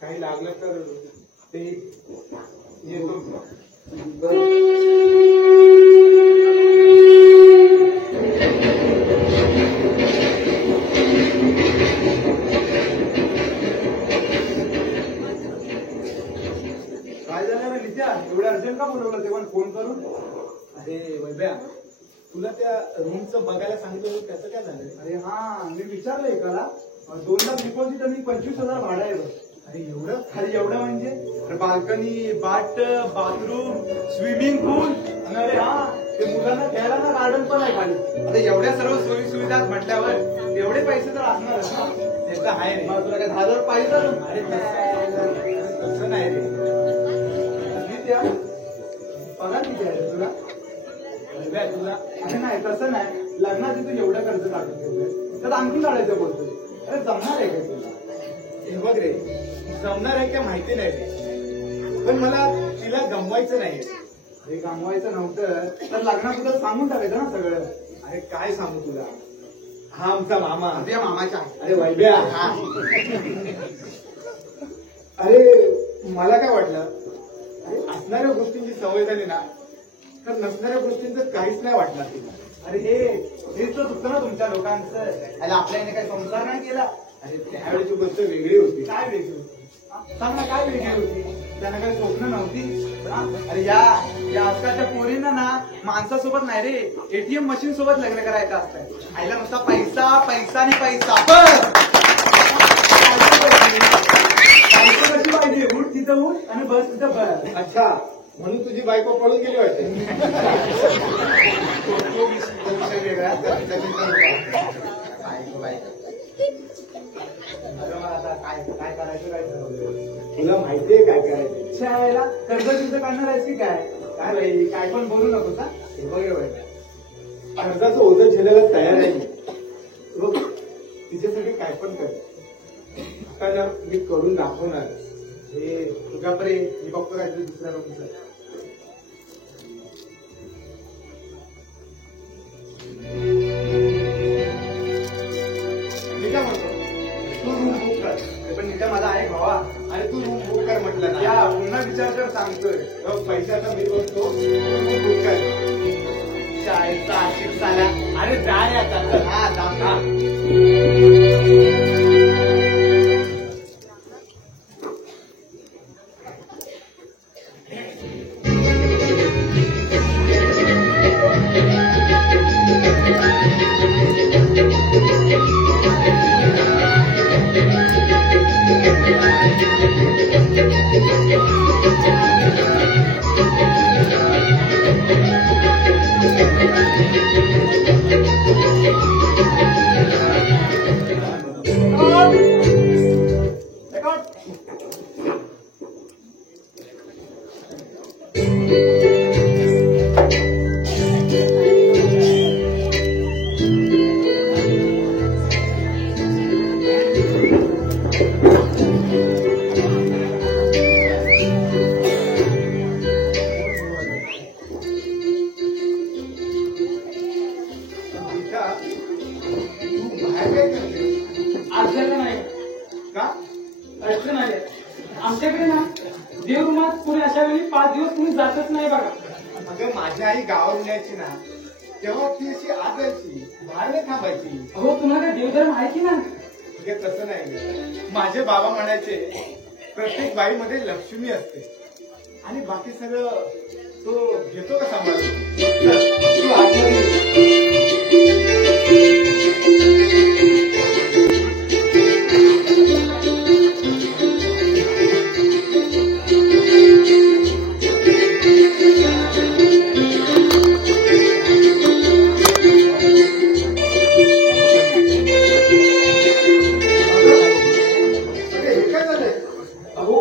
काही लागलं तर ते येतो. काय झालं रे लित्या, एवढं अर्जंट का बोलवलं ते पण फोन करून? अरे वैभ्या, तुला त्या रूमचं बघायला सांगितलं होतं, त्याचं काय झालं? अरे हा, मी विचारलं एकाला, 2 लाख डिपॉझिट आणि 25,000 भाडं आहे बघ. अरे एवढं? अरे एवढं म्हणजे बाल्कनी, बाथरूम, स्विमिंग पूल, आणि अरे हा ते मुलांना खेळायला ना गार्डन पण आहे खाली. आता एवढ्या सर्व सोयी सुविधा म्हटल्यावर एवढे पैसे तर असणारच ना. ते तर आहे रे. मग तुला काय 10,000 पाहिजे? अरे तसं नाही रे. लित्या, पगार किती आहे तुला? तुला अरे नाही तसं नाही, लग्नाची तू एवढं कर्ज काढून ठेवलंय तर आणखी काढायचं बोलतोय. अरे जमणार आहे का तुला? हे बघ रे, जमणार आहे का माहिती नाही रे, पण मला तिला गमवायचं नाही. हे गमवायचं नव्हतं तर लग्नाबद्दल सांगून टाकायचं ना सगळं. अरे काय सांगू तुला, हा आमचा मामा. त्या मामाच्या. अरे वैभ्या, अरे मला काय वाटलं, अरे असणाऱ्या गोष्टींची सवय झाली ना तर नसणाऱ्या गोष्टींचं काहीच नाही वाटणार तिला. अरे हेच तर चुकतं ना तुमच्या लोकांचं. अरे आपल्याने काही संसार नाही केला. अरे त्यावेळेची गोष्ट वेगळी होती. काय वेगळी होती? सांग ना काय वेगळी होती? त्यांना काही स्वप्न नव्हती. अरे या आजकालच्या पोरींना ना माणसासोबत नाही रे, एटीएम मशीन सोबत लग्न करायचं असतं. आईला नुसता पैसा पैसा आणि पैसा. पैसा कशी पाहिजे? उठ तिथं उठ आणि बस तिथं बस. अच्छा, म्हणून तुझी बायको पळून गेली वाटते. तो विषय वेगळा. आता काय करायचं काय ठरवलं? तुला माहितीये काय करायचं? शाळेला कर्ज बिर्ज काढणार आहेस की काय? काय बाई, काय पण बोलू नको का? हे बघ कर्जाचं ओझं झेलायला तयार आहे. बघ तिच्यासाठी काय पण कर. आता ना मी करून दाखवणार. हे तुझ्या प्रेम मी बघतो काहीतरी दुसऱ्या लोकांचं. मी काय म्हणतो, तू रूम बुक कर. पण नित्या माझा आहे भावा. आणि तू रूम बुक कर म्हटलं ना. या पुन्हा विचार कर सांगतोय. पैशाचा मी बोलतो, रूम बुक कर. शाळेचा आशिक झाला. अरे जाय आता. हा जा. तुम्ही जातच नाही बघा. अगं माझी आई गावात यायची ना तेव्हा ती अशी आत जायची, बाहेर नाही थांबायची. अहो तुम्हाला देवधर्म आहे की ना? हे तसं नाही. माझे बाबा म्हणायचे प्रत्येक बाईमध्ये लक्ष्मी असते आणि बाकी सगळं तो घेतो का सांभाळून. तू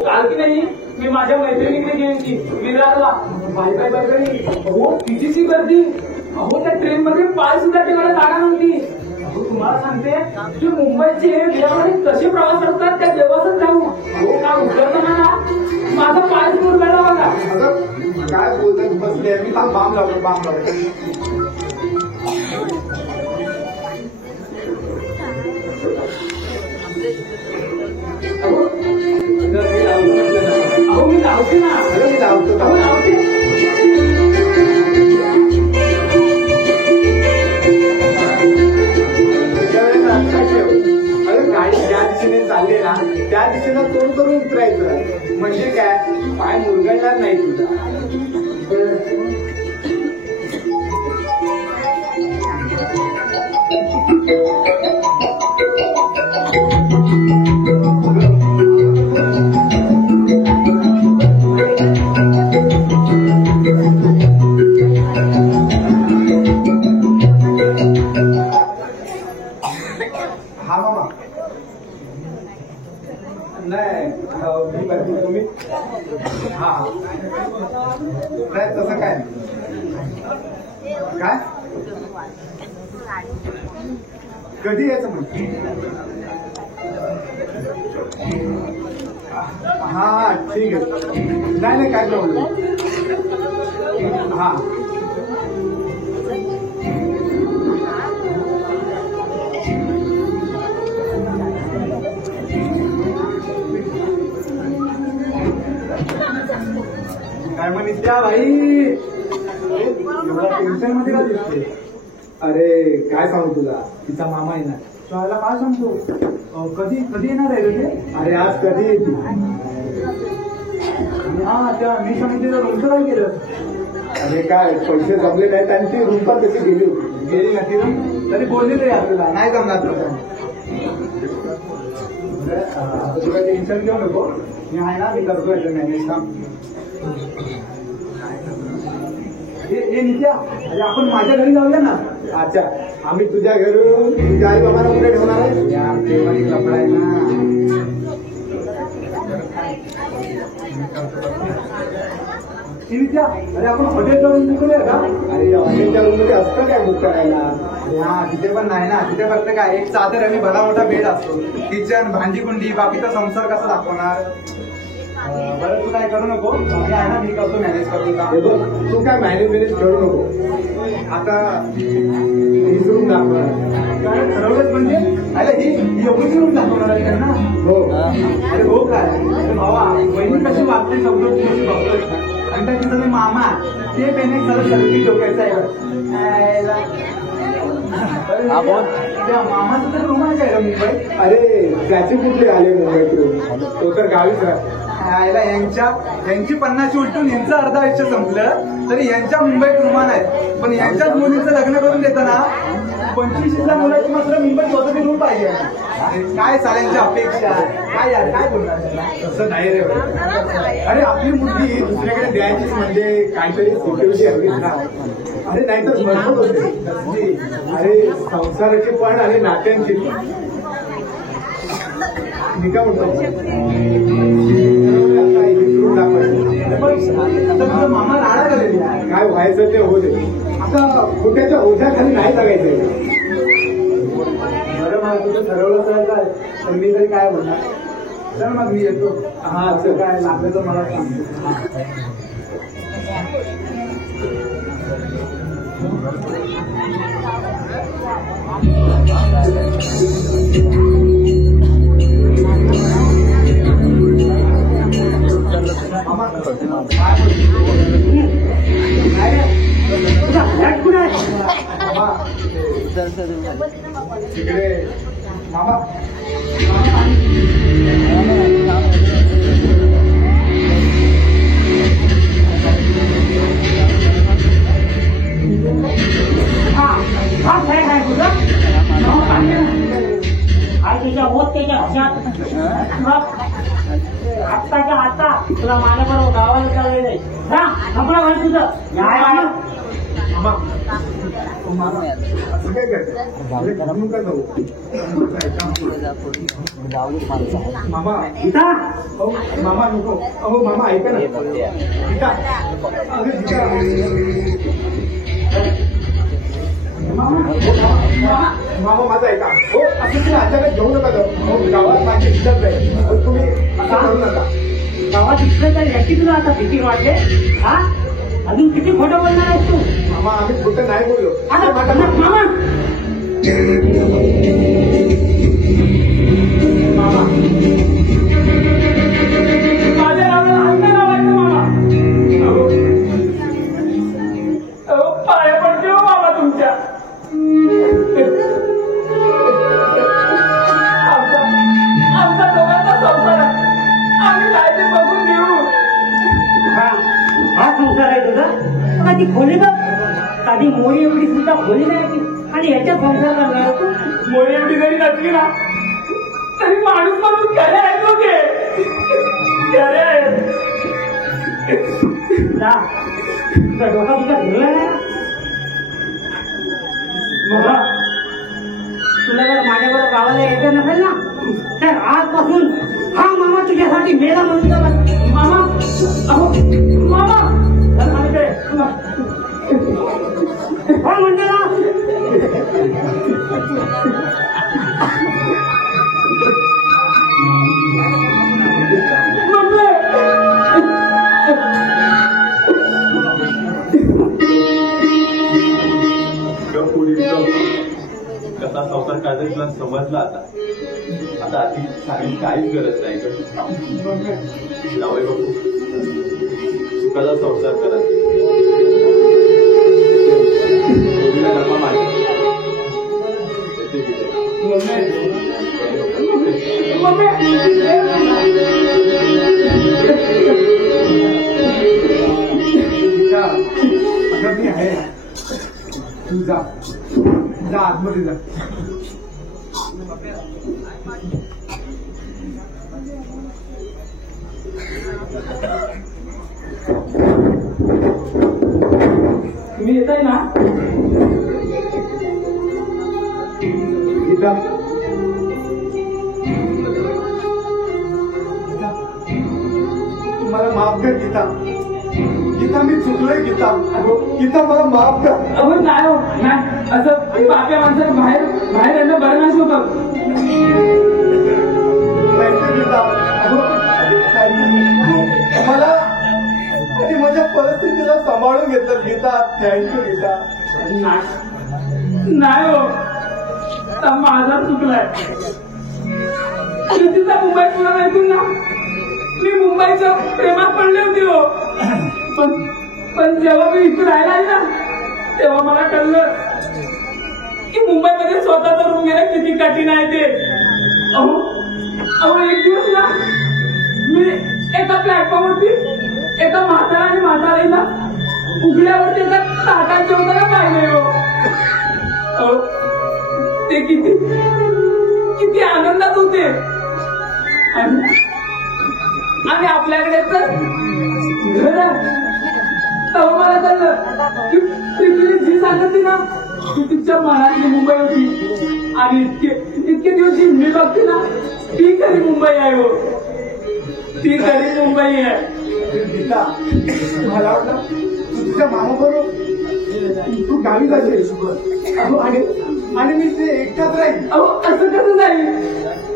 आतमध्ये मी माझ्या मैत्रिणीकडे गेली होती विरारला. Bye bye bye bye. अहो कितीची गर्दी. अहो त्या ट्रेन मध्ये पाय सुद्धा ठेवायला जागा नव्हती. अहो तुम्हाला सांगते जे मुंबईचे बिहारमध्ये कसे प्रवास करतात त्या देवासच जाऊ. अहो काय उतरताना ना माझा पाय मुरगळला बघा. काय बोलतात बसले मी बाम लावलो. अहो मी लावते ना. मी लावतो. गाडी ज्या दिशेने चालली ना त्या दिशेनं तोंड करून उतरायचं. म्हणजे काय पाय मुरगळणार नाही तुझा. तुम्ही हा नाही तसं काय काय कधी यायचं म्हणजे हा ठीक आहे. नाही काय प्रॉब्लेम. हा काय म्हणत्या भाई एवढा टेन्शन मध्ये का दिसते. अरे काय सांगू तुला तिचा मामा आहे ना शाळेला काय सांगतो. कधी येणार आहे रे. अरे आज कधी येते. हा त्या मी समितीला रूमचं काय केलं. अरे काय पैसे जमले नाहीत आणि ती रूम पण कशी गेली ना ती रूम तरी बोलली रे आपल्याला नाही जमणार तुला. तुला टेन्शन घेऊ नको. मी आहे ना मी करतो याचं मॅनेज काम. नित्या अरे आपण माझ्या घरी जाऊया ना. अच्छा आम्ही तुझ्या घरून तुझ्या आई बाबांना कुठे ठेवणार आहे. यार तेव्हा एक लफडा आहे ना. नित्या अरे आपण हॉटेल जाऊन निघूया का. अरे हॉटेलच्या रूम मध्ये असतं काय बुक करायला. हा तिथे पण नाही ना. तिथे फक्त काय एक चादर आणि भला मोठा बेड असतो. किचन भांडी कुंडी बाकीचा संसार कसा दाखवणार. बरं तू काय करू नको. मी आहे ना मी करतो मॅनेज करतो का. तू काय मॅनेज करू नको. आता हीच रूम दाखवणार काय ठरवलंच म्हणजे अरे ही एवढीच रूम दाखवणार आहे त्यांना. हो अरे हो काय. अरे भावा बहिणी कशी वागते सगळं कशी बघतोय. आणि त्याची तुम्ही मामा ते पेने सगळं सर्किट डोक्याचं आहे. त्या मामाचं तर रूम आहे काय मुंबईत. अरे त्याचे कुठले आले मुंबईत रूम. तो तर गावीच राहतो. यांची 50 उलटून यांचं अर्धा आयुष्य संपलं तरी यांच्या मुंबईत रुमान आहेत. पण यांच्याच मुलीचं लग्न करून देताना 25ला मुलाची मात्र मुंबईत स्वतःची रूम पाहिजे. काय साऱ्यांच्या अपेक्षा काय यार काय बोलणार. तसं नाही रे. अरे आपली मुलगी दुसऱ्याकडे द्यायची म्हणजे काहीतरी सिक्युरिटी हवीच ना. अरे नाहीतर मजबूत होते. अरे संसाराची पण आणि नात्यांची पण. मी काय म्हणतो मामा राहणार काय व्हायचं ते होते. आता कुठ्याच्या ओझ्याखाली नाही लागायचं. बरं मला तुझं ठरवलं असेल काय तर मी तरी काय बोलणार. चल मग मी येतो. हा चल काय लागलं तर मला सांगतो. मामा तिकडे मामा आत्ताच्या आता तुला माझ्याबरोबर गावाला चालले नाही कपडा घाल तुझं असं काय करते मामा मामा नको अहो मामा ऐका ना गीता अरे मामा माझा ऐका हो असं तुम्ही अचानक घेऊ नका गावात माझी इज्जत आहे तुम्ही असं करू नका गावात इकडे तर याची तुला आता भीती वाटते हा अजून किती खोटं बोलणार आहेस तू मामा आम्ही खोटं नाही बोललो आता मामा मामा माझ्या नावाला हात नाही लावायचं मामा पाया पडते हो मामा तुमच्या आमचा दोघांचा संसार आहे आम्ही काय ते बघून घेऊ हा संसार आहे तुझा आता ती खोली बघ साधी मोरी एवढी सुद्धा खोली नाही ती आणि याच्या संसार करणार तू मोरी एवढी जरी नसली ना तरी माणूस म्हणून खरे आहेत होते खरे आहेत तुझा डोका तुझा फिरला नाही बघा तुला जर माझ्याबरोबर गावाला यायचं नसेल ना तर आजपासून हा मामा तुझ्यासाठी मेला म्हणून मामा अहो मामा कोण म्हणते ना कसा संसार काढता तुला समजला आता आधी सांगायची काहीच गरज नाही जावई बापू कसा संसार करा गप्पा मारे मी आहे तू जा आतमध्ये जा तुम्ही येताय ना गीता मला माफ कर गीता गीता मी चुकलोय गीता गीता मला माफ कर अहो नाही हो नाही असं बाप्या माणसाला बाहेर बाहेर येणं बरं नाही सोबत गीता मला माझ्या परिस्थितीला सांभाळून घेतलं गीता थँक्यू गीता नाही हो माझा चुकलाय तिचा मुंबई पुन्हा ऐकून ना मी मुंबईच्या प्रेमात पडले होते हो पण जेव्हा मी इथे राहायला आहे ना तेव्हा मला कळलं की मुंबईमध्ये स्वतःचा रूम घेणं किती कठीण आहे ते अहो एक दिवस ना मी एका प्लॅटफॉर्मवरती एका म्हातारा आणि म्हातारीला उघड्यावरती एका ताटात जेवताना पाहिले हो ते किती आनंदात होते आणि आपल्याकडे तर घर तेव्हा मला कळलं की पृथ्वी जी सांगते ना ती तिच्या मनातली मुंबई होती आणि इतके दिवस जी मी बघते ना ती खरी मुंबई आहे हो ती खरी मुंबई आहे गीता मला वाटलं तू तुझ्या मामाबरोबर तू गावी जाशील आणि मी ते एकटाच राहील अहो असं कसं जाईल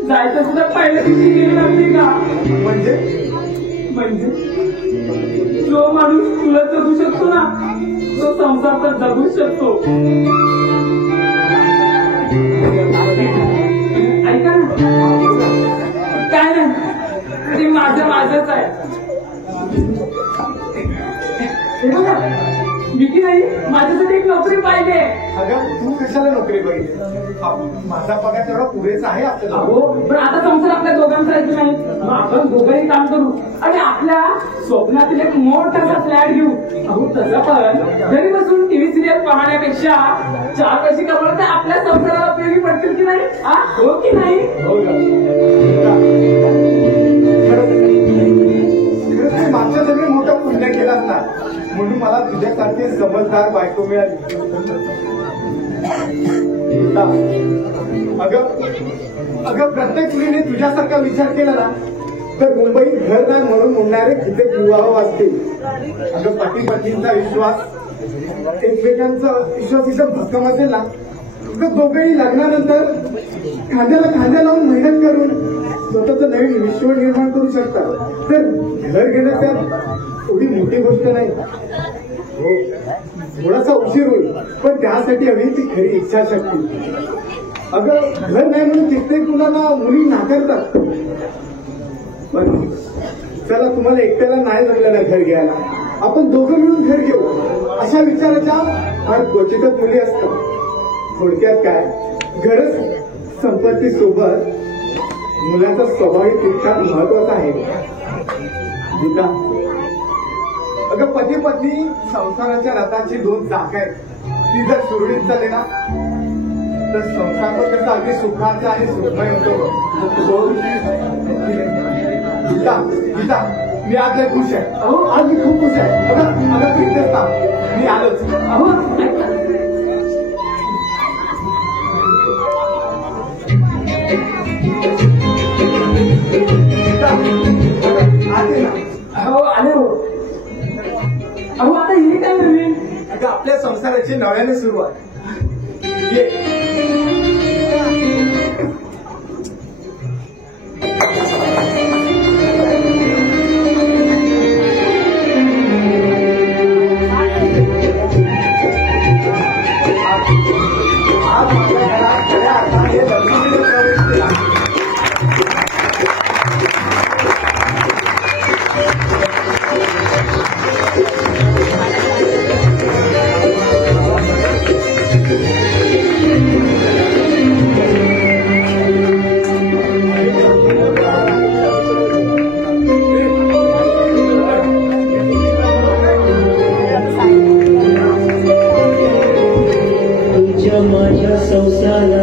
जायचं सुद्धा पहिलं किती गेली नव्हती का म्हणजे जो माणूस तुला जगू शकतो ना तो संसार तर जगूच शकतो ऐका ना काय नाही ते माझंच आहे हे बघा मी की नाही माझ्यासाठी एक नोकरी पाहिजे. अगं तू कशाला नोकरी बघितली? माझा पगार तेवढा पुरेसा आहे आपल्याला. हो पण आता संसार आपल्या दोघांचा येतो नाही. मग आपण दोघंही काम करू आणि आपल्या स्वप्नातील एक मोठासा फ्लॅट घेऊ. अहो तसं पण घरी बसून टीव्ही सिरियल पाहण्यापेक्षा 4 पैसे कमवलं तर आपल्या संसाराला उपयोगी पडतील की नाही? हो की नाही? हो खरंच मागच्या सगळे मोठं पुण्य केलं ना म्हणून मला तुझ्यासारखी समजदार बायको मिळाली. अगं प्रत्येक मुलीने तुझ्यासारखा विचार केला ना तर मुंबईत घर नाही म्हणून म्हणणारे किती विवाह असतील. अगं पती पत्नींचा विश्वास एकमेकांचा विश्वास इथं भक्कम असेल ना तर दोघेही लग्नानंतर खांद्याला खांद्या लावून मेहनत करून स्वतःचं नवीन विश्व निर्माण करू शकतात. तर घर घेणं त्यात एवढी मोठी गोष्ट नाही. हो थोडासा उशीर होईल पण त्यासाठी हवी ती खरी इच्छाशक्ती. अगं घर नाही म्हणून कित्येक मुलांना मुली नाकारतात. पण चला तुम्हाला एकट्याला नाही जमलेला घर घ्यायला आपण दोघं मिळून घर घेऊ अशा विचाराच्या फार क्वचितच मुली असतात. थोडक्यात काय गरज संपत्ती सोबत मुलाचा स्वभाविक तितकाच महत्वाचा आहे. गीता अगं पती पत्नी संसाराच्या रथाची 2 चाक आहेत. ती जर सुरळीत चालली ना तर संसार कसं अगदी सुखाचा आणि सुखमय होतो. गीता गीता मी आज लय खुश आहे. अहो आज मी खूप खुश आहे. अगं तू इथेच ना मी आलोच. अहो अहो आले हो. अहो आता हे काय नवीन? अगं आपल्या संसाराची नव्याने सुरुवात. ये आज माझ्या घरात खऱ्या अर्थाने लक्ष्मीने प्रवेश केला. माझ्या संसारा